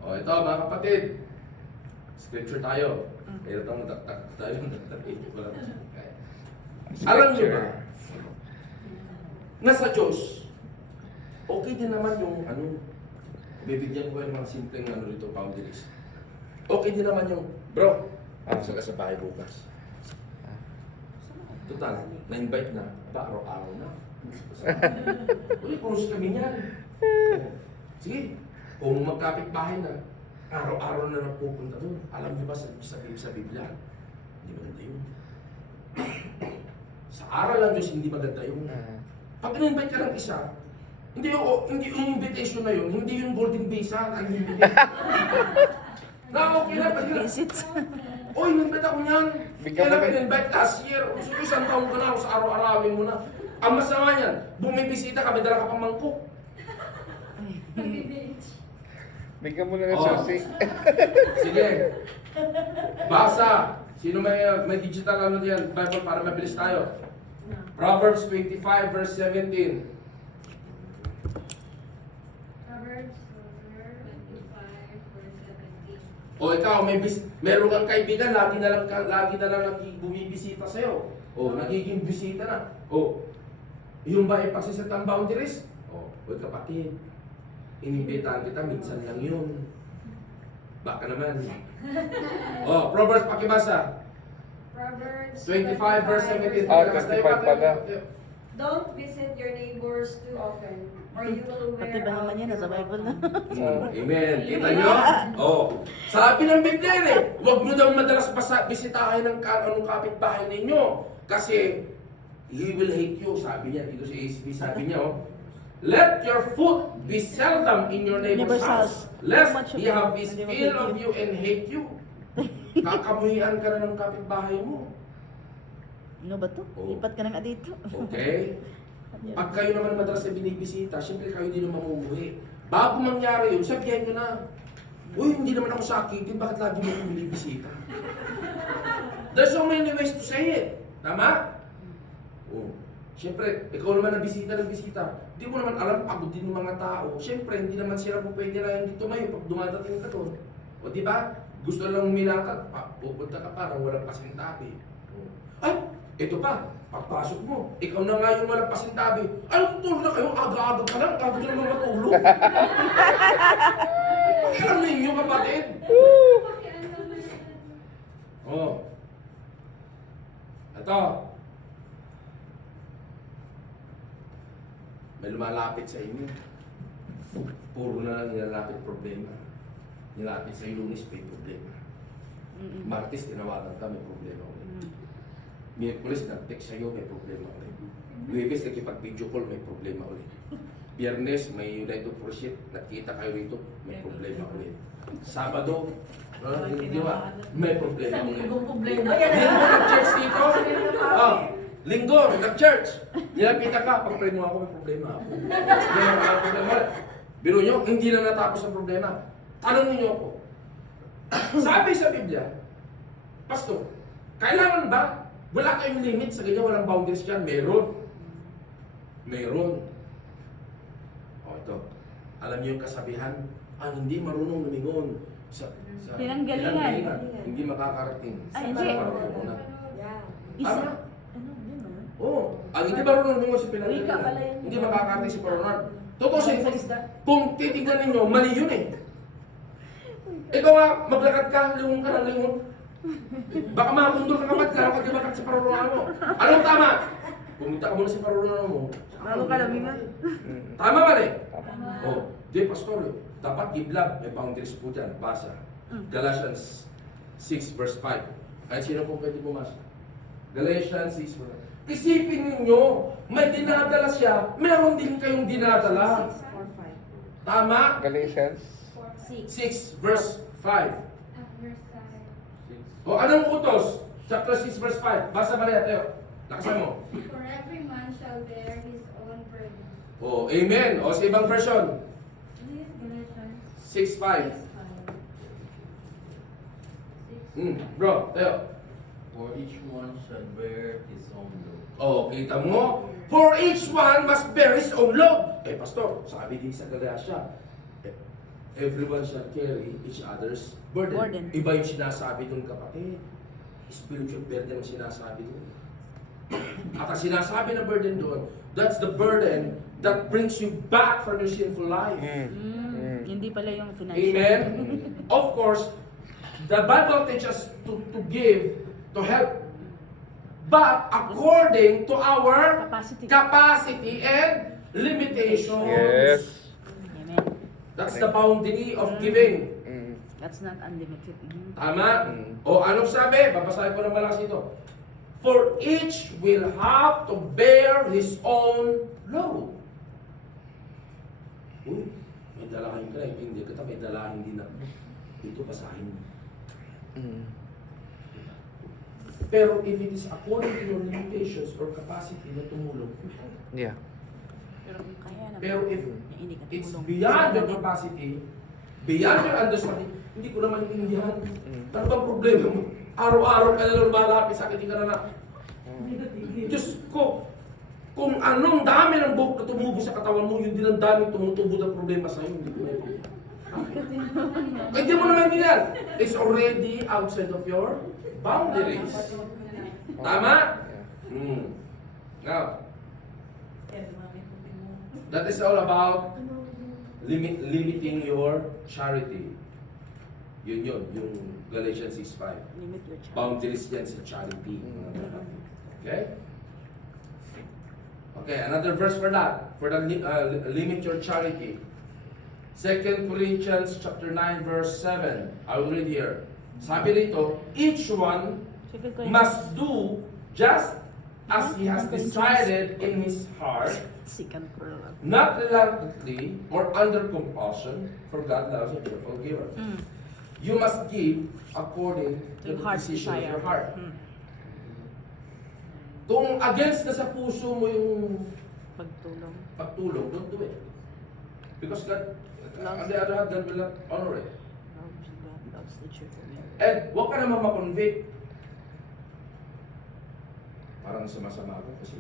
O, ito, mga kapatid. Scripture tayo. Mayroon tayong magtaktak tayo. Okay. Alam niyo ba? Nasa Diyos, okay din naman yung bibigyan ko yung mga simpleng dito, boundaries. Okay din naman yung, bro, isa ka sa bahay bukas. Total, na-invite na, ba araw-araw na. Uy, close kami niyan. Sige, kung magkapit bahay na, araw-araw na lang pupunta doon. Alam niyo ba sa Biblia? Hindi maganda yun. Sa aral lang Diyos, hindi maganda yun. Pag in-invite ka ng isa, hindi yung invitation na yun, hindi yung golden visa ang invitation. Na okay na, pag Visit. oy, in-invite ako niyan. Bigyan Kaya mo na na- in-invite last year. So, isang taon ka na, sa araw-arawin mo na. Ang masama niyan, bumibisita ka, may dala ka pang mangkok. Bigyan mo na ng Oh. susi. Sige. Basa. Sino may digital diyan, Bible para mabilis tayo? Proverbs 25 verse 17. Proverbs 25, verse 17. O ikaw, meron kang kaibigan, lagi na lang bumibisita sa'yo. O, nagiging bisita na. O, yung ba ay pagsiset ng boundaries? O, huwag kapatid. Inibitahan kita, minsan lang yun. Baka naman. O, Proverbs, pakibasa. Proverbs 25 verse 17. Ah, 25 pala. Don't visit your neighbors too often, or you will wear Pati ba naman out yan, nasa your Bible na. Amen. Kita nyo? Oh. Sabi ng Biblia yun eh, huwag nyo daw madalas bisitahin ng anong kapitbahay ninyo. Kasi, he will hate you. Sabi niya, dito sa ASB, sabi niya, oh, let your foot be seldom in your neighbor's house, lest he have his ill of you and hate you. Kakamuhian ka na ng kapitbahay mo. Ano ba to? Oh. Lipat ka na nga dito. Okay? Pag kayo naman madalas na binibisita, siyempre kayo din ang mamumuhi. Bago mangyari yun, sabihan nyo na, uy, hindi naman ako sakitin, bakit lagi mo akong binibisita? There's so many ways to say it. Tama? Oh. Siyempre, ikaw naman na bisita, hindi mo naman alam, pagod din ng mga tao. Siyempre, hindi naman sila po pwede na hindi tumayo pag dumadating ka doon. O di ba? Gusto lang huminatag, pupunta ka parang walang pasintabi. Ay, ito pa, pagpasok mo, ikaw na nga yung walang pasintabi. Ay, tutulog na kayo, aga-aga pa lang, bago nyo naman matulog. Pakialam ninyo, kapatid. Oh. Ito. May lumalapit sa inyo. Puro na lang nilalapit problema. Nilapit sa Lunes, may problema. Martes, tinawagan ka, may problema ulit. Miyerkules, nag-text sa'yo, may problema ulit. Lunes, nakipag-video call, may problema ulit. Biyernes, may United Worship, nakita kayo rito, may problema ulit. Sabado, di ba? May problema ulit. Linggo, nag-church dito. Oh, linggo, nag-church. Nilapita ka, pag-pray mo ako, may problema ako. May problema ulit. Biro nyo, hindi na natapos ang problema. Tanong niyo ako. Sabi sa Biblia, Pastor, kailangan ba? Wala kayong limit sa ganyan, walang boundaries dyan. Meron. Meron. O ito, alam niyo yung kasabihan, ang hindi marunong lumingon sa Pinanggalingan. hindi makakarating. Ay, Sa hindi. parurungan. Yeah. Isa. Tama? Ano, yun ah. Oo. Ang hindi marunong lumingon sa Wika pala pinanggalingan, yun. hindi makakarating sa parurungan. Totoo Sa siya, isda. kung titignan ninyo, mali yun eh. Ikaw nga, maglakad ka, lingon ka ng lingon. Baka makapundol ka kapag ka, kapag bakit sa parurungan mo. Anong tama? Pumunta ka muna sa parurungan mo. Bago ka lumingon. Tama ba rin? Tama. Oh, di pastor, dapat give love, may boundaries po dyan. Basa. Galatians 6 verse 5. Ay, sino po pwede bumasa? Galatians 6 verse 5. Isipin ninyo, may dinadala siya, meron din kayong dinadala. 6 or 5. Tama? Galatians 6 verse 5. O anong utos? Chapter 6 verse 5. Basa ba rin tayo? Lakasan mo. For every man shall bear his own burden. O, amen. O, sa ibang version. This is Galatians 6:5. 6:5. Bro, tayo. For each one shall bear his own load. O, kita mo? For each one must bear his own load. Eh, pastor, sabi din sa Galatia, everyone shall carry each other's burden. Burden. Iba yung sinasabi dun, kapatid. Spiritual burden ang sinasabi dun. At ang sinasabi na burden doon, that's the burden that brings you back from your sinful life. Hindi pala yung financial. Amen? Of course, the Bible teaches to give, to help, but according to our capacity and limitations. Yes. Amen. That's the boundary of giving. That's not unlimited. Tama? O anong sabi? Babasahin ko ng malakas ito. For each will have to bear his own load. Uy, may dalahin ka na. Hindi kita, may dalahin din na. Ito, basahin mo. Pero if it is according to your limitations or capacity na tumulong, Yeah. Pero kung kaya naman. pero if hindi ka it's tumulong. beyond your capacity, beyond your understanding, hindi ko naman intindihan. Ano bang problema mo? Araw-araw ka na lang lumalapit sa akin, hindi ka na na. Diyos ko, kung anong dami ng buhok na tumubo sa katawan mo, yun din ang daming tumutubo ng problema sa'yo. Hindi ko naintindihan. Hindi mo naman intindihan. It's already outside of your boundaries. Tama? Now, that is all about limiting your charity. Yun, yung Galatians 6:5. Limit your child. Boundaries yan sa charity. Okay? Okay, another verse for that. For the limit your charity. 2 Corinthians chapter 9 verse 7. I will read here. Sabi rito, each one must do just as he has decided in his heart, Second plural. not reluctantly or under compulsion, for God loves a cheerful giver. You must give according to Your the heart's decision of desire. your heart. Kung against na sa puso mo yung Pagtulong. pagtulong, don't do it. Because God, on Loves- the other hand, God will not honor it. Loves God, loves the cheerful man. And huwag ka naman makonvict. Parang sama-sama ako kasi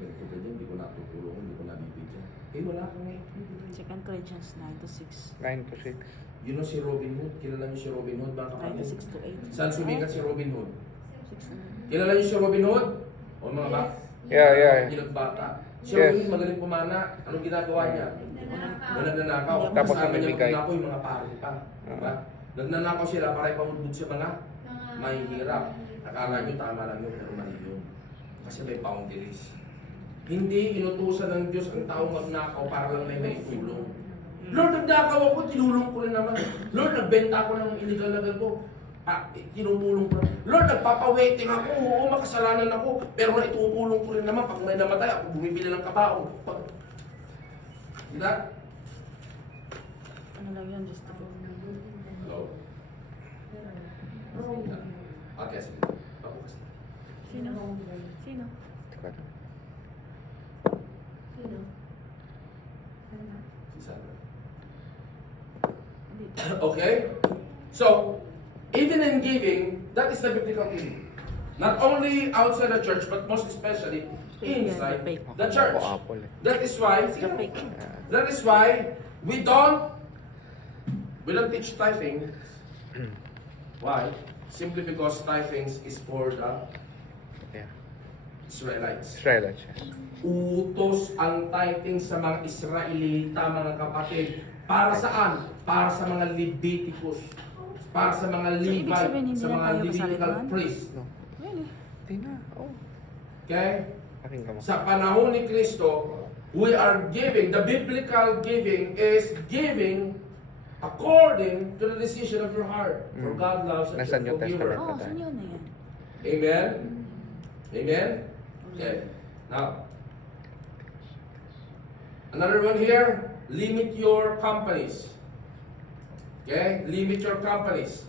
ganito ganyan, hindi ko natutulungan, hindi ko nabibigyan. Eh wala kang naibibigay. 2 Corinthians 9-6. 9 to 6. You know si Robin Hood? Kilala niyo si Robin Hood, mga 9 kapatid? to 6 to 8. Saan sumikat si Robin Hood? 6 to Kilala niyo si Robin Hood? O mga ba? Yeah. Yung nagbata. Si Yes. Robin Hood magaling pumana. Anong ginagawa niya? Nagnanakaw. Tapos Kasama niya namimigay. magnanakaw yung mga pare pa. Diba? Nagnanakaw sila para ipamudbud sa mga mahihirap. Akala nyo tama lang yun, pero mali yun. Kasi may boundaries. Hindi inutusan ng Diyos ang taong magnakaw para lang may maitulong. Lord, nagnakaw ako, tinulong ko rin naman. Lord, nagbenta ako ng illegal na ganito. Tinutulong ko. Lord, nagpapawaiting ako. Oo, makasalanan ako. Pero naitutulong ko rin naman. Pag may namatay, ako bumibili ng kabaong. Diba? Ano lang yan, just to go. Hello? Okay, sige. Ako kasi. Sino? Sino? Si Sandra. Hindi. Okay? So, even in giving, that is the biblical giving. Not only outside the church, but most especially inside the church. Apple eh. That is why, that is why we don't teach tithing. Why? Simply because tithing is for the Yeah. Israelites. Israelites, yes. Utos ang tithing sa mga Israelita, mga kapatid. Para saan? Para sa mga Leviticus. Para sa mga ibig Levite, sabihin, hindi sa na mga tayo Levitical kasalitan? priests. No. Really? Di na. Oh. Okay? Pakinggan mo. Sa panahon ni Kristo, we are giving, the biblical giving is giving according to the decision of your heart. For God loves a Nasa New cheerful giver. Testament. Oo, saan yun na yan? Amen? Amen? Okay. Now, another one here, limit your companies. Okay? Limit your companies.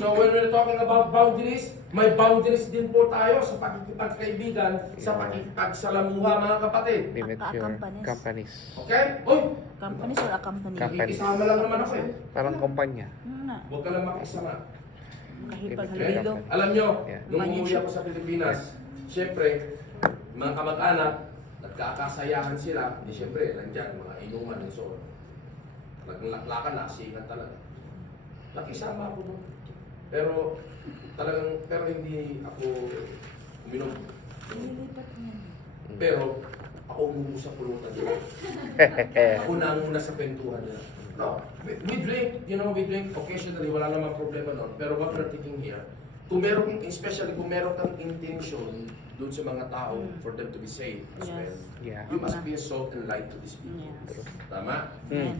So when we're talking about boundaries, may boundaries din po tayo sa pakikipagkaibigan, sa pakikipagsalamuha mga kapatid. Limit your companies. Okay? Uy! Companies or a company? Company. Isama lang naman ako eh. Parang kumpanya. Na, Huwag ka lang makisama. makahipaghalilo. Alam nyo, Yeah. nung umuwi ako sa Pilipinas, syempre, mga kamag-anak, nagkakasayahan sila, di syempre, nandyan, mga inuman and so on. Naglaklakan, nasingan talaga. Nakisama ako doon. Pero, pero hindi ako uminom. Nililipat niya. Pero, ako umuwi sa pulutan nila. Ako na ang una sa kwentuhan nila. No, we drink, we drink occasionally, wala namang problema nun. Pero what we're thinking here, kung meron, especially kung meron kang intention doon sa mga tao for them to be saved as Yes. well, Yeah. you must be a salt and light to these people. Yes. Tama? Mm.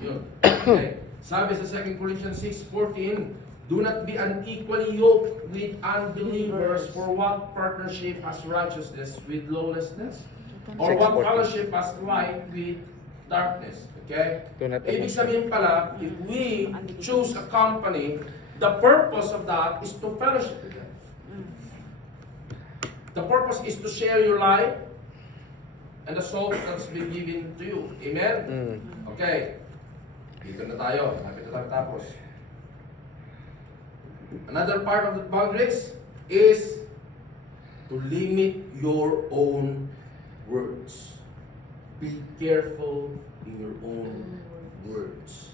Yun. Okay. Sabi sa 2 Corinthians 6:14, do not be unequally yoked with unbelievers, for what partnership has righteousness with lawlessness? Or what 6:14. fellowship has light with darkness? Okay? Do not Ibig sabihin pala, if we choose a company, the purpose of that is to fellowship with them. The purpose is to share your life and the salt that's been given to you. Amen? Mm. Okay. Dito na tayo. Lapit na tapos. Another part of the boundaries is to limit your own words. Be careful in your own words.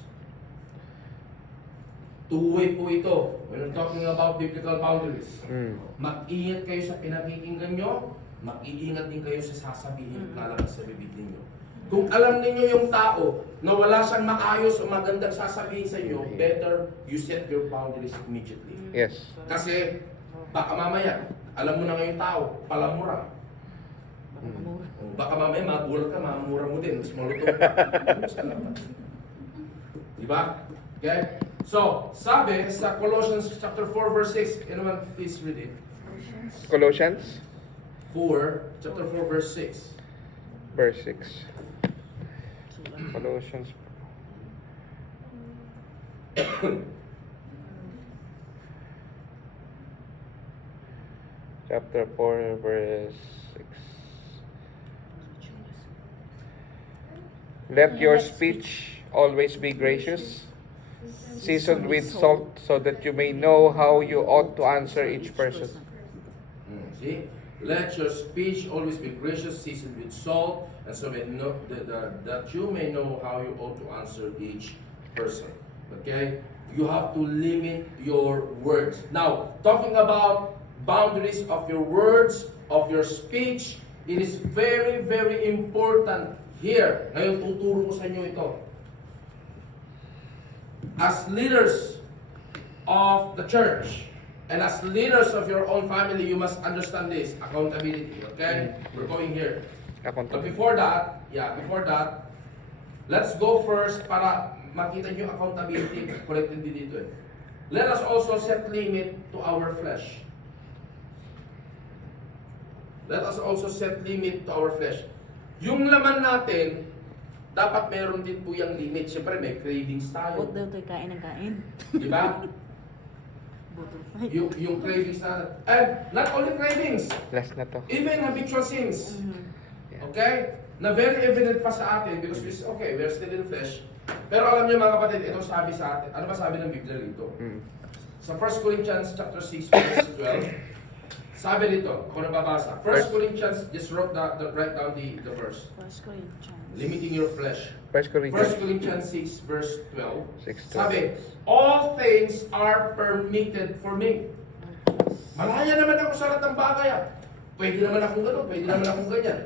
Two-way po ito. When we're talking about biblical boundaries. Mm. Mag-ingat kayo sa pinakikinggan nyo, mag-iingat din kayo sa sasabihin at lalabas sa bibig ninyo. Kung alam ninyo yung tao na wala siyang maayos o magandang sasabihin sa inyo, better you set your boundaries immediately. Yes. Kasi baka mamaya, alam mo na ngayong tao, palamura. Baka mamaya magulat ka, mamura mo din, mas malutong ka. Diba? Okay? So, sabi sa Colossians chapter 4 verse 6, anyone please read it. Colossians 4, chapter 4 verse 6. verse 6. Colossians. Chapter 4 verse 6. Let your speech always be gracious, seasoned with salt, so that you may know how you ought to answer each person. See? Let your speech always be gracious, seasoned with salt, and so that you may know how you ought to answer each person. Okay? You have to limit your words. Now, talking about boundaries of your words, of your speech, it is very, very important here. Ngayon, tuturo ko sa inyo ito. As leaders of the church, and as leaders of your own family, you must understand this, accountability, okay? We're going here. But before that, let's go first para makita nyo accountability, connected din dito eh. Let us also set limit to our flesh. Let us also set limit to our flesh. Yung laman natin, dapat meron din po yung limit. Siyempre, may cravings tayo. Huwag daw ito'y kain ng kain. Di ba? Butterfly. Yung cravings na, and not only cravings, Last na to. even habitual sins. Mhm. Okay? Na very evident pa sa atin because we're still in flesh. Pero alam niyo mga kapatid, ito sabi sa atin. Ano ba sabi ng Biblia rito? Mm. Sa 1 Corinthians chapter 6 verse 12, sabi dito, ako nababasa. 1 Corinthians, just write down the verse. 1 Corinthians. Limiting your flesh. 1 1 Corinthians Corinthians 6 verse 12. 6:12. Sabi, all things are permitted for me. Malaya naman ako sa lahat ng bagay. Pwede naman akong gano'n, pwede naman akong ganyan.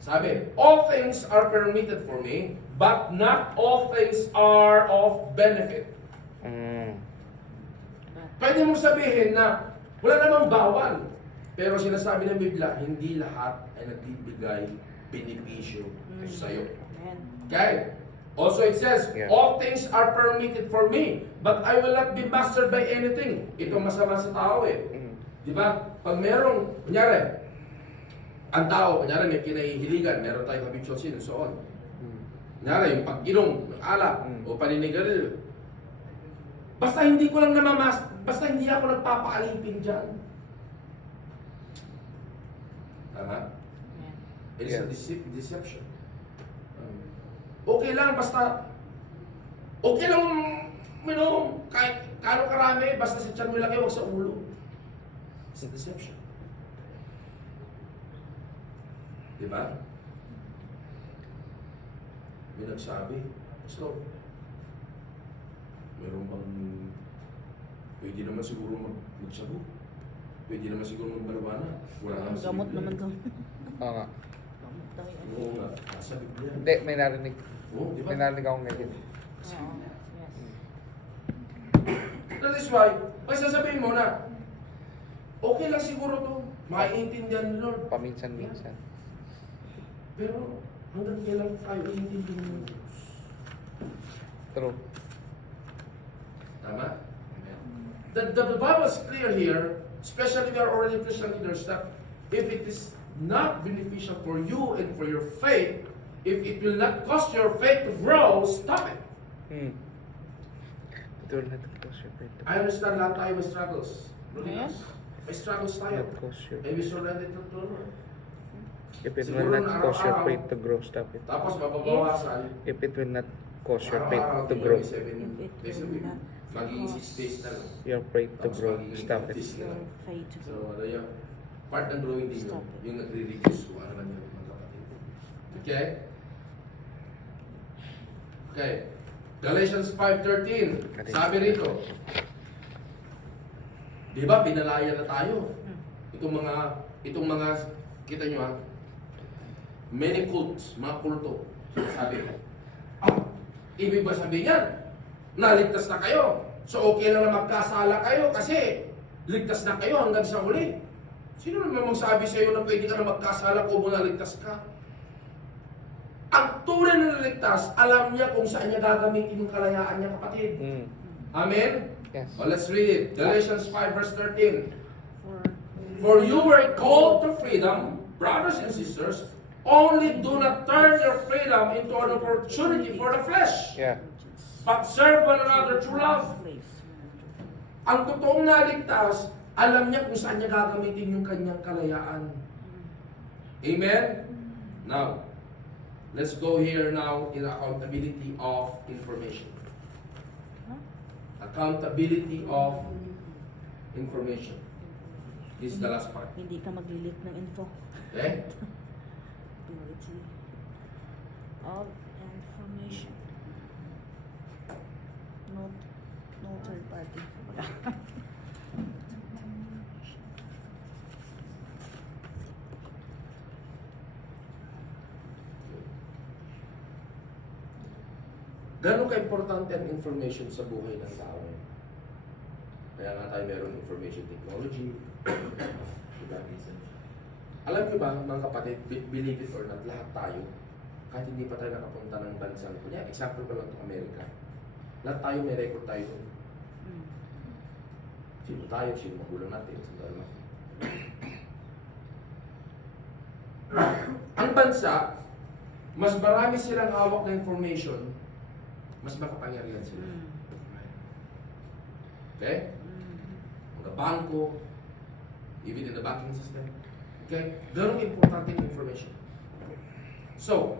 Sabi, all things are permitted for me, but not all things are of benefit. Mm. Pwede mong sabihin na wala namang bawal. Pero sinasabi ng Biblia, hindi lahat ay nagbibigay benepisyo sa iyo. Amen. Okay? Also it says, Yeah. all things are permitted for me, but I will not be mastered by anything. Ito masama sa tao eh. Mm. Di ba? Pag merong, kunyari, ang tao, kunyari may kinahihiligan, meron tayong habituasin and so on. Mm. Kunyari, yung pag-inom, ng alak, Mm. o paninigarilyo. Basta hindi ko lang basta hindi ako nagpapaalipin dyan. Tama? It is a deception. Okay lang, basta, okay lang, kahit kano karami, basta sa tiyan mo lang kayo, wag sa ulo. It's a deception. Diba? May nagsabi, so, meron bang, pwede naman siguro magsabu. Pwede naman siguro magbalawana. Wala naman sa Gamot Biblia. naman daw. Oo nga. Gamot daw yan. Oo nga, nasa Biblia. Hindi, may narinig. Oo, di ba? May narinig akong ganyan. Oo. Yes. That is why, pag sasabihin mo na, okay lang siguro to, maiintindihan ni Lord. Paminsan-minsan. Pero hanggang kailan tayo iintindihan ng Diyos? True. Tama? The Bible is clear here, especially we are already Christian leaders, that if it is not beneficial for you and for your faith, if it will not cause your faith to grow, stop it. Hmm. It will not cause your faith to I understand lahat tayo may struggles. Yes. May struggles tayo. not cause your And we surrender to the Lord. If it will Siguro not na cause your araw-araw. faith to grow, stop it. Tapos mababawasan. If it will not cause your faith Araw-araw to tingnan grow, may 7 If it days a will week. not Magiging cause 6 days na lang. your faith to Tapos grow, magiging stop it. 5 days na lang. Faith to So, grow. ano yun? Part ng growing din yun. Stop it. Yung nagre-reduce kung ano man yun, mga kapatid. Okay? Okay. Galatians 5:13. Sabi rito, di ba, pinalaya na tayo. Itong mga, kita nyo ha, many cults, mga kulto. Sabi, ibig ba sabihin yan? Naligtas na kayo. So okay lang na magkasala kayo kasi ligtas na kayo hanggang sa huli. Sino naman magsabi sa iyo na pwede ka na magkasala kung naligtas ka? Ang tunay na naligtas, alam niya kung saan niya gagamitin yung kalayaan niya, kapatid. Hmm. Amen? Yes. Well, let's read it. Galatians 5 verse 13. For For you were called to freedom, brothers and sisters, only do not turn your freedom into an opportunity for the flesh, Yeah. but serve one another through love. place. Ang totoong naligtas, alam niya kung saan niya gagamitin yung kanyang kalayaan. Amen? Now, let's go here now in accountability of information. Accountability of information. This is the last part. Hindi ka maglilit ng info. Okay? Ability of information. No third party. Gano'n ka-importante ang information sa buhay ng tao? Kaya nga tayo meron information technology. Diba? Alam niyo ba, mga kapatid, believe it or not, lahat tayo, kahit hindi pa tayo nakapunta ng bansang, kunya, example ko lang itong Amerika, lahat tayo may record tayo doon. Sino tayo, sino magulang natin, sino tayo natin. Ang bansa, mas marami silang hawak na information, mas makapangyarihan sila. Okay? Mga bangko, even in the banking system. Okay? Ganong importante yung information. So,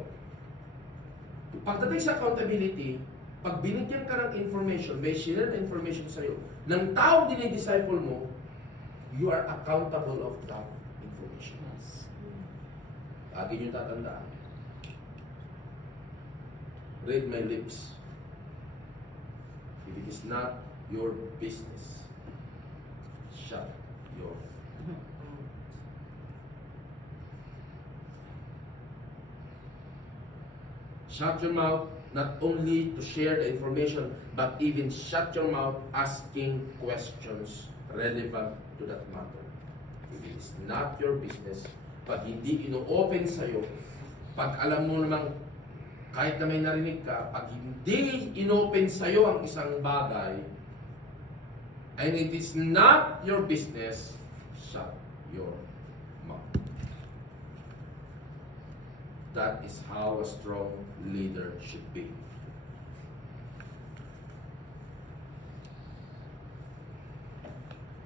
pagdating sa accountability, pag binigyan ka ng information, may share na information sa'yo, ng taong dinidisciple mo, you are accountable of that information. Lagi nyo tatandaan. Read my lips. If it is not your business, shut your mouth. Shut your mouth not only to share the information, but even shut your mouth asking questions relevant to that matter. If it is not your business, pag hindi ino-open sa'yo, pag alam mo namang kahit na may narinig ka, pag hindi inopen sa'yo ang isang bagay, and it is not your business, shut your mouth. That is how a strong leader should be.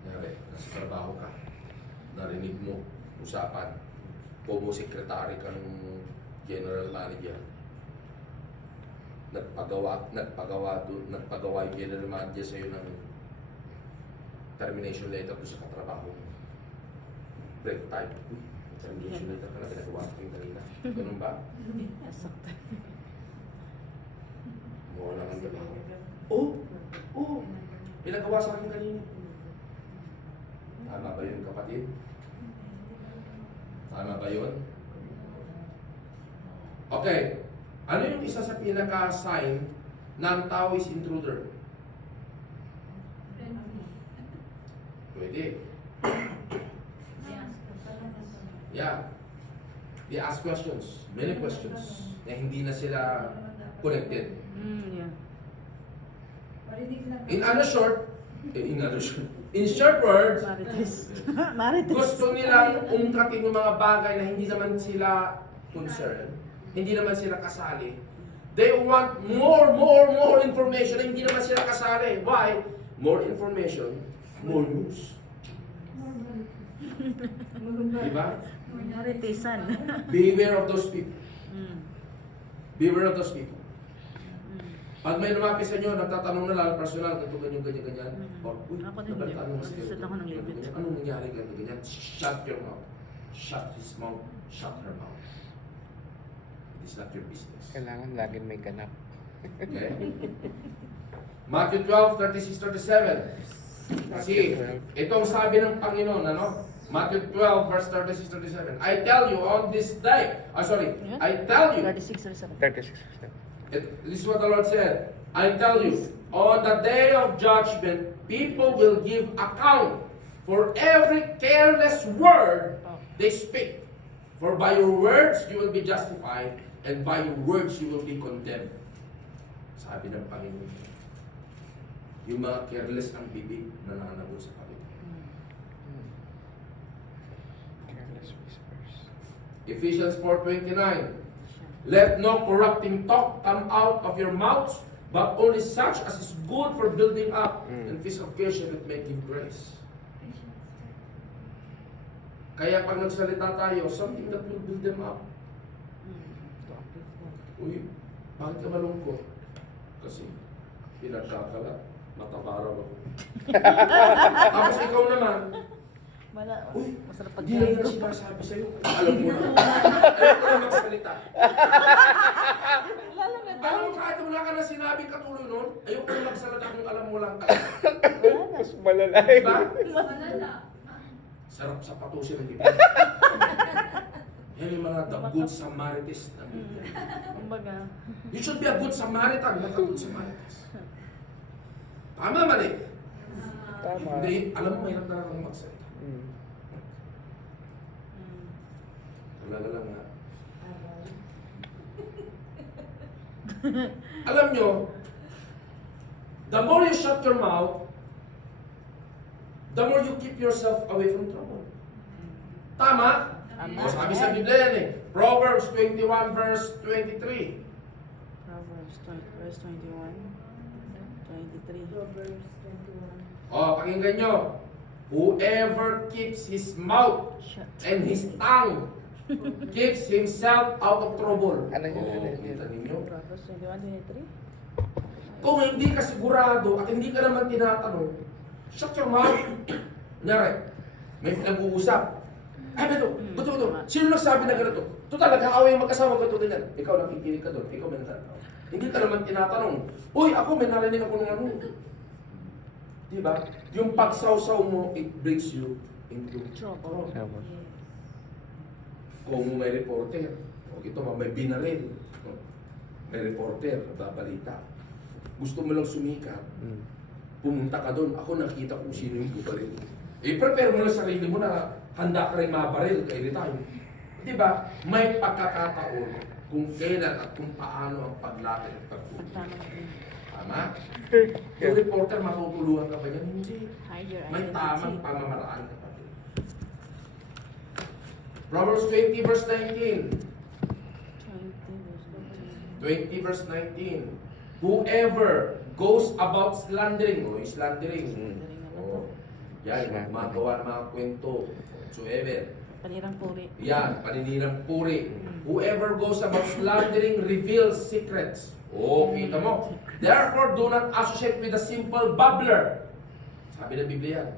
Nyari, nasa trabaho ka, narinig mo, usapan, sekretary ka ng general manager, nagpagawa yung general manager sa'yo ng termination letter doon sa katrabaho. Break time. Termination letter ka na, pinagawa ko yung kanina. Ganun ba? Mukha naman trabaho. Oo! Pinagawa sa akin kanina. Tama ba yun, kapatid? Tama ba yun? Okay. Ano yung isa sa pinaka-sign na ang tao is intruder? Pwede. Yeah. They ask questions. Many questions. Na hindi na sila connected. Yeah. In short words, Marites. Marites. gusto nilang ungkatin yung mga bagay na hindi naman sila concerned, hindi naman sila kasali. They want more information na hindi naman sila kasali. Why? More information, more news. Diba? Maritesan. Beware of those people. Mm. Beware of those people. Mm. Pag may lumapit sa inyo, nagtatanong na lang, personal, ganito, ganyan. Or, uy, Ako din, nabaltaan mo kasi nag-set ako ng limit. Anong nangyari, ganito, ganyan? Shut your mouth. Shut his mouth. Shut her mouth. It is not your business. Kailangan laging may ganap. Okay? Matthew 12, 36, 37. Kasi, itong sabi ng Panginoon, ano? Matthew 12, verse 36, 37. I tell you on this day, I tell you, 36 or 7. 36. this is what the Lord said. I tell you, on the day of judgment, people will give account for every careless word they speak. For by your words you will be justified, and by your words you will be condemned. Sabi ng Panginoon, yung mga careless ang bibig na nananagot sa kapit. Careless whispers. Ephesians 4:29. Let no corrupting talk come out of your mouths, but only such as is good for building up and purification that may give grace. Kaya pag nagsalita tayo, something that will build them up. Uy, bakit ka malungkot? Kasi pinagkakalat, matabaraw ako. Tapos ikaw naman, uy, Masarap hindi lang na sinasabi sa'yo. Alam mo na. Ayaw ko na magsalita. Lalo na Alam mo, kahit wala ka na sinabi katuloy nun, ayaw ko na magsalita kung alam mo lang ka. Mas malalay. Diba? Malala. Sarap sa patusin ng bibig. Yan yung mga the good Samaritans ng Biblia. Kumbaga. You should be a good Samaritan, not a good Samaritans. Tama, mali. Tama. Hindi, alam mo, mahirap na lang magsalita. Mm. Wala lang ha. Alam nyo, the more you shut your mouth, the more you keep yourself away from trouble. Tama? Tama. O sabi sa Biblia yan eh. Proverbs 21 verse 23. Proverbs 20, verse 21. 23. Proverbs 21. O, pakinggan nyo. Whoever keeps his mouth Shut. and his tongue keeps himself out of trouble. Ano yun? O, kita ninyo. Proverbs 21, 23. Kung hindi ka sigurado at hindi ka naman tinatanong, shut your mouth. Kunyari, may pinag-uusap. Ay, beto. Sino nagsabi na ganito? Total, nag-aaway yung mag-asawa ko ito ganyan. Ikaw nakikinig ka doon, ikaw may natanong. Hindi ka naman tinatanong. Uy, ako may narinig ako ng ano. Diba? Yung pagsawsaw mo, it brings you into trouble. Tama. Kung may reporter, o ito may binaril, may reporter, babalita. Gusto mo lang sumikat, Mm. pumunta ka doon, ako nakita kung sino yung bubaril. I-prepare mo lang sarili mo na handa ka rin mabaril kay time. Di ba? May pagkakataon kung kailan at kung paano ang paglaki at pagtulong. Tama? Yung reporter, matutulungan ka ba yan? Hindi. Hide your May tamang identity. pamamaraan kapatid. Proverbs 20 verse 19. 20 verse 19. Whoever goes about slandering, slandering. Oh, yan, magawa ng mga kwento. Whatsoever. Panirang puri. Yan, paninirang puri. Whoever goes about slandering reveals secrets. Oh, kita mo. Therefore, do not associate with a simple babbler. Sabi ng Biblia,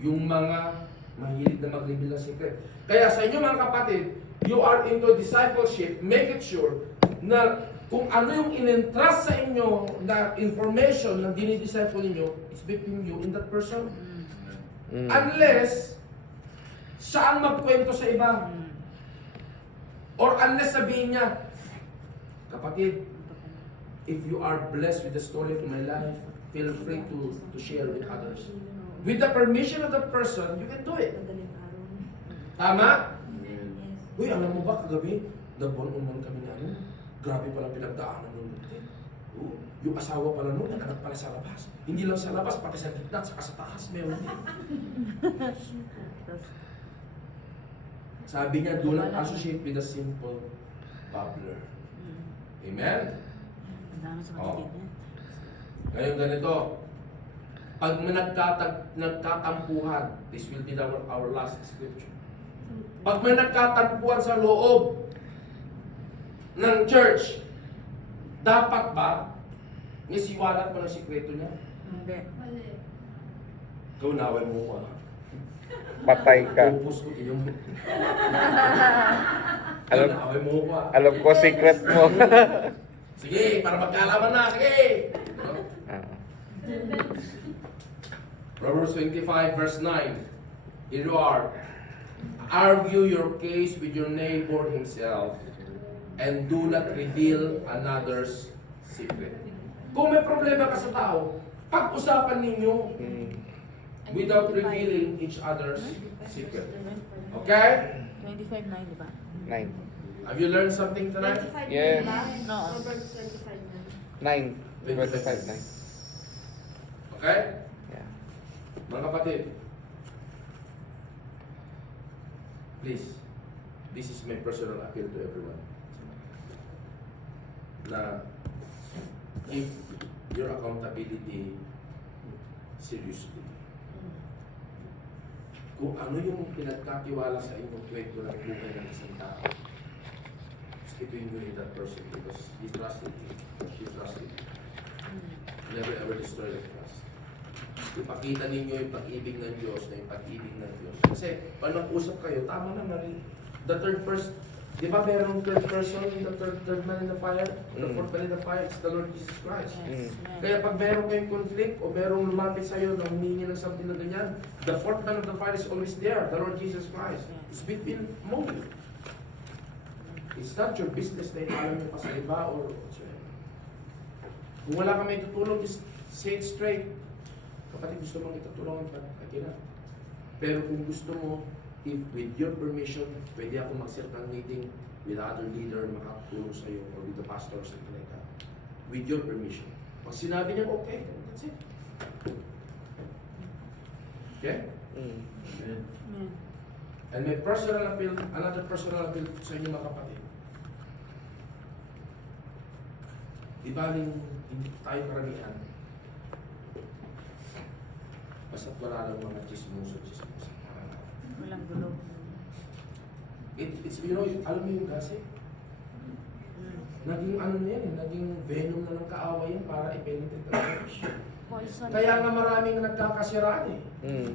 yung mga mahilig na mag-reveal ng secret. Kaya sa inyo mga kapatid, you are into discipleship, make it sure na kung ano yung in-entrust sa inyo na information na dinidisciple ninyo, it's between you and that person. Unless, siya ang magkwento sa iba. Or unless sabihin niya, kapatid, if you are blessed with the story of my life, feel free to share with others. With the permission of the person, you can do it. Tama? Uy, alam mo ba kagabi, nagbuwan-uman kami na ano? Grabe pala pinagdaanan ng lutin. Yung asawa pala nun, nag-anak pala sa labas. Hindi lang sa labas, pati sa gitna, saka sa taas, meron din. Sabi niya, do not associate with a simple babbler. Amen? Ang dami sa Oh. kapatid niya. Ngayon ganito, pag may nagkatampuhan, this will be our last scripture. Pag may nagkatampuhan sa loob ng church, dapat ba isiwalat mo ng sikreto niya? Hindi. Mali. Ikaw naway mo ko. Patay ka. Pupus ko iyong Alam, naway mo ko. alam ko secret mo. Sige, para magkaalaman na. Sige! Ah. Proverbs 25 verse 9. Here you are. Argue your case with your neighbor himself and do not reveal another's secret. Kung may problema ka sa tao, pag-usapan ninyo without revealing each other's secret. Okay? 25:9, di ba? 9. Have you learned something tonight? 25 Yes. na ba? No. Proverbs 25 na. 9. 25, 9. Okay? Yeah. Mga kapatid, please, this is my personal appeal to everyone. Na give your accountability seriously. Kung ano yung pinagkatiwala sa inyong kwento ng buhay ng isang tao, between you and that person because he trusted you, she trusted you. Never ever destroy the trust. Ipakita ninyo yung pag-ibig ng Diyos na yung pag-ibig ng Diyos. Kasi pag nag-usap kayo, tama naman. The third person, di ba merong third person, the third man in the fire? The fourth man in the fire, it's the Lord Jesus Christ. Yes. Kaya pag meron kayong conflict o merong lumapit sa'yo na humingi ng something na ganyan, the fourth man of the fire is always there, the Lord Jesus Christ. It's between you. It's not your business na ipaalam mo pa sa iba or whatsoever. Kung wala kami tutulong, just say it straight. Kapatid, gusto mong itutulungan pa, okay na. Pero kung gusto mo, if with your permission, pwede ako mag-set ng meeting with other leader, makakatulong sa'yo, or with the pastor, or something like that. With your permission. Pag sinabi niya, okay, that's it. Okay? Mm. And my personal appeal, another personal appeal sa inyo mga kapatid. Di baling hindi tayo karamihan. Basta't wala lang mga chismoso. Walang gulo. It's, you know, alam mo yung gossip? Naging ano na yan, naging venom na ng kaaway yan para i-penetrate ang church. Poison. Kaya nga maraming nagkakasiraan eh. Mm.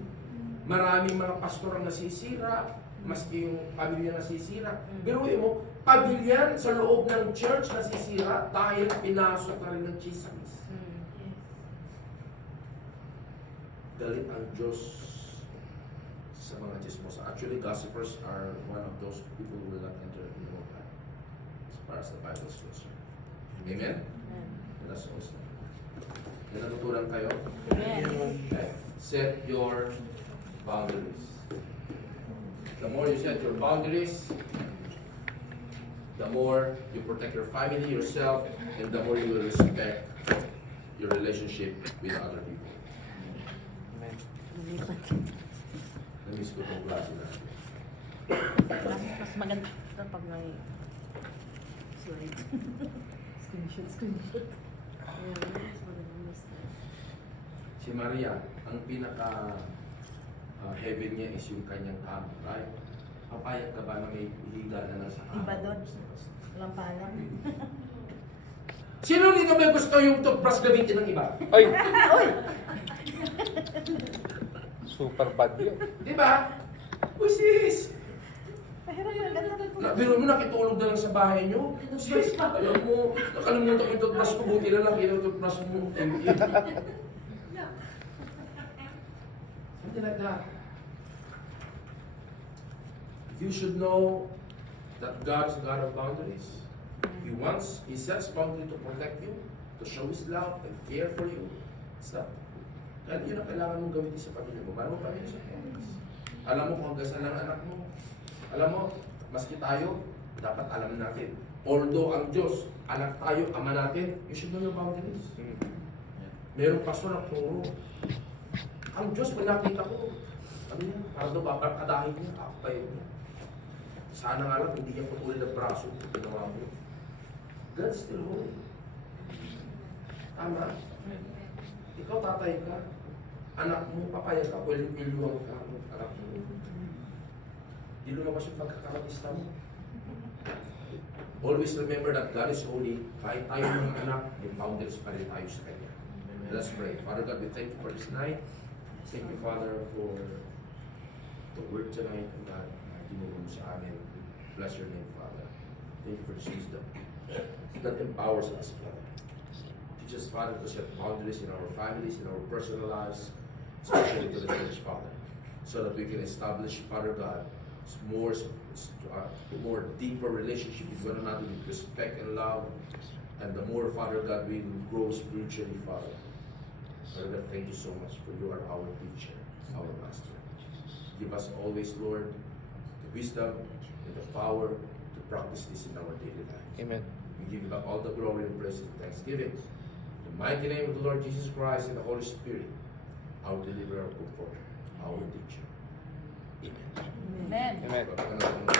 Maraming mga pastor ang nasisira, maski yung pamilya nasisira. Pero mo, pamilya sa loob ng church nasisira dahil pinasok na rin ng chismis. Galit ang Diyos sa mga chismosa. Actually, gossipers are one of those people who will not enter the kingdom of God, as far as the Bible is concerned. Amen? And that's also. May natutunan kayo? Amen. Okay. Set your boundaries. The more you set your boundaries, the more you protect your family, yourself, and the more you will respect your relationship with other people. Amen. Namiss ko itong klase natin. Mas maganda pag may slide. Screenshot. Si Maria, ang pinaka heaven niya is yung kanyang kama, right? Papayag ka ba na may higa na nasa kama? Iba doon. Lampalan. Sino dito may gusto yung toothbrush gamitin ng iba? Ay! Super bad yun. Di ba? Uy sis! Biro mo nakitulog na lang sa bahay nyo. Sis, alam mo, nakalimutan ko yung toothbrush ko. Buti na lang yung toothbrush mo. Thank you. Something like that. You should know that God is a God of boundaries. He sets boundaries to protect you, to show His love and care for you. Stop. Kaya yun ang kailangan mong gawin sa pamilya mo. Paano mo pamilya sa pamilya? Alam mo kung hanggang saan ang anak mo. Alam mo, maski tayo, dapat alam natin. Although ang Diyos, anak tayo, ama natin, you should know your boundaries. Merong pastor na puro. Ang Diyos, pag nakita ko, ano yan, parang daw babarkadahin niya, kakapay niya. Sana nga lang, hindi niya putulin ang braso, ginawa mo. God still holy. Tama? Ikaw tatay ka, anak mo, papayag ka, pwedeng piluwang ka, anak mo. Di lumabas yung pagkakaratista mo. Always remember that God is holy. Kahit tayo mga anak, may boundaries pa rin tayo sa Kanya. Let's pray. Father God, we thank you for this night. Thank you, Father, for the word tonight. And God, tinulong sa amin. Bless your name, Father. Thank you for this wisdom that empowers us, Father. Teach us, Father, to set boundaries in our families, in our personal lives, especially to the church, Father, so that we can establish, Father God, more deeper relationship with one another, with respect and love, and the more, Father God, we will grow spiritually, Father. Father God, thank you so much, for you are our teacher, our master. Give us always, Lord, the wisdom and the power to practice this in our daily life. Amen. We give you all the glory and praise and thanksgiving. In the mighty name of the Lord Jesus Christ and the Holy Spirit, our deliverer, our comforter, our teacher. Amen. Amen. Amen. Amen.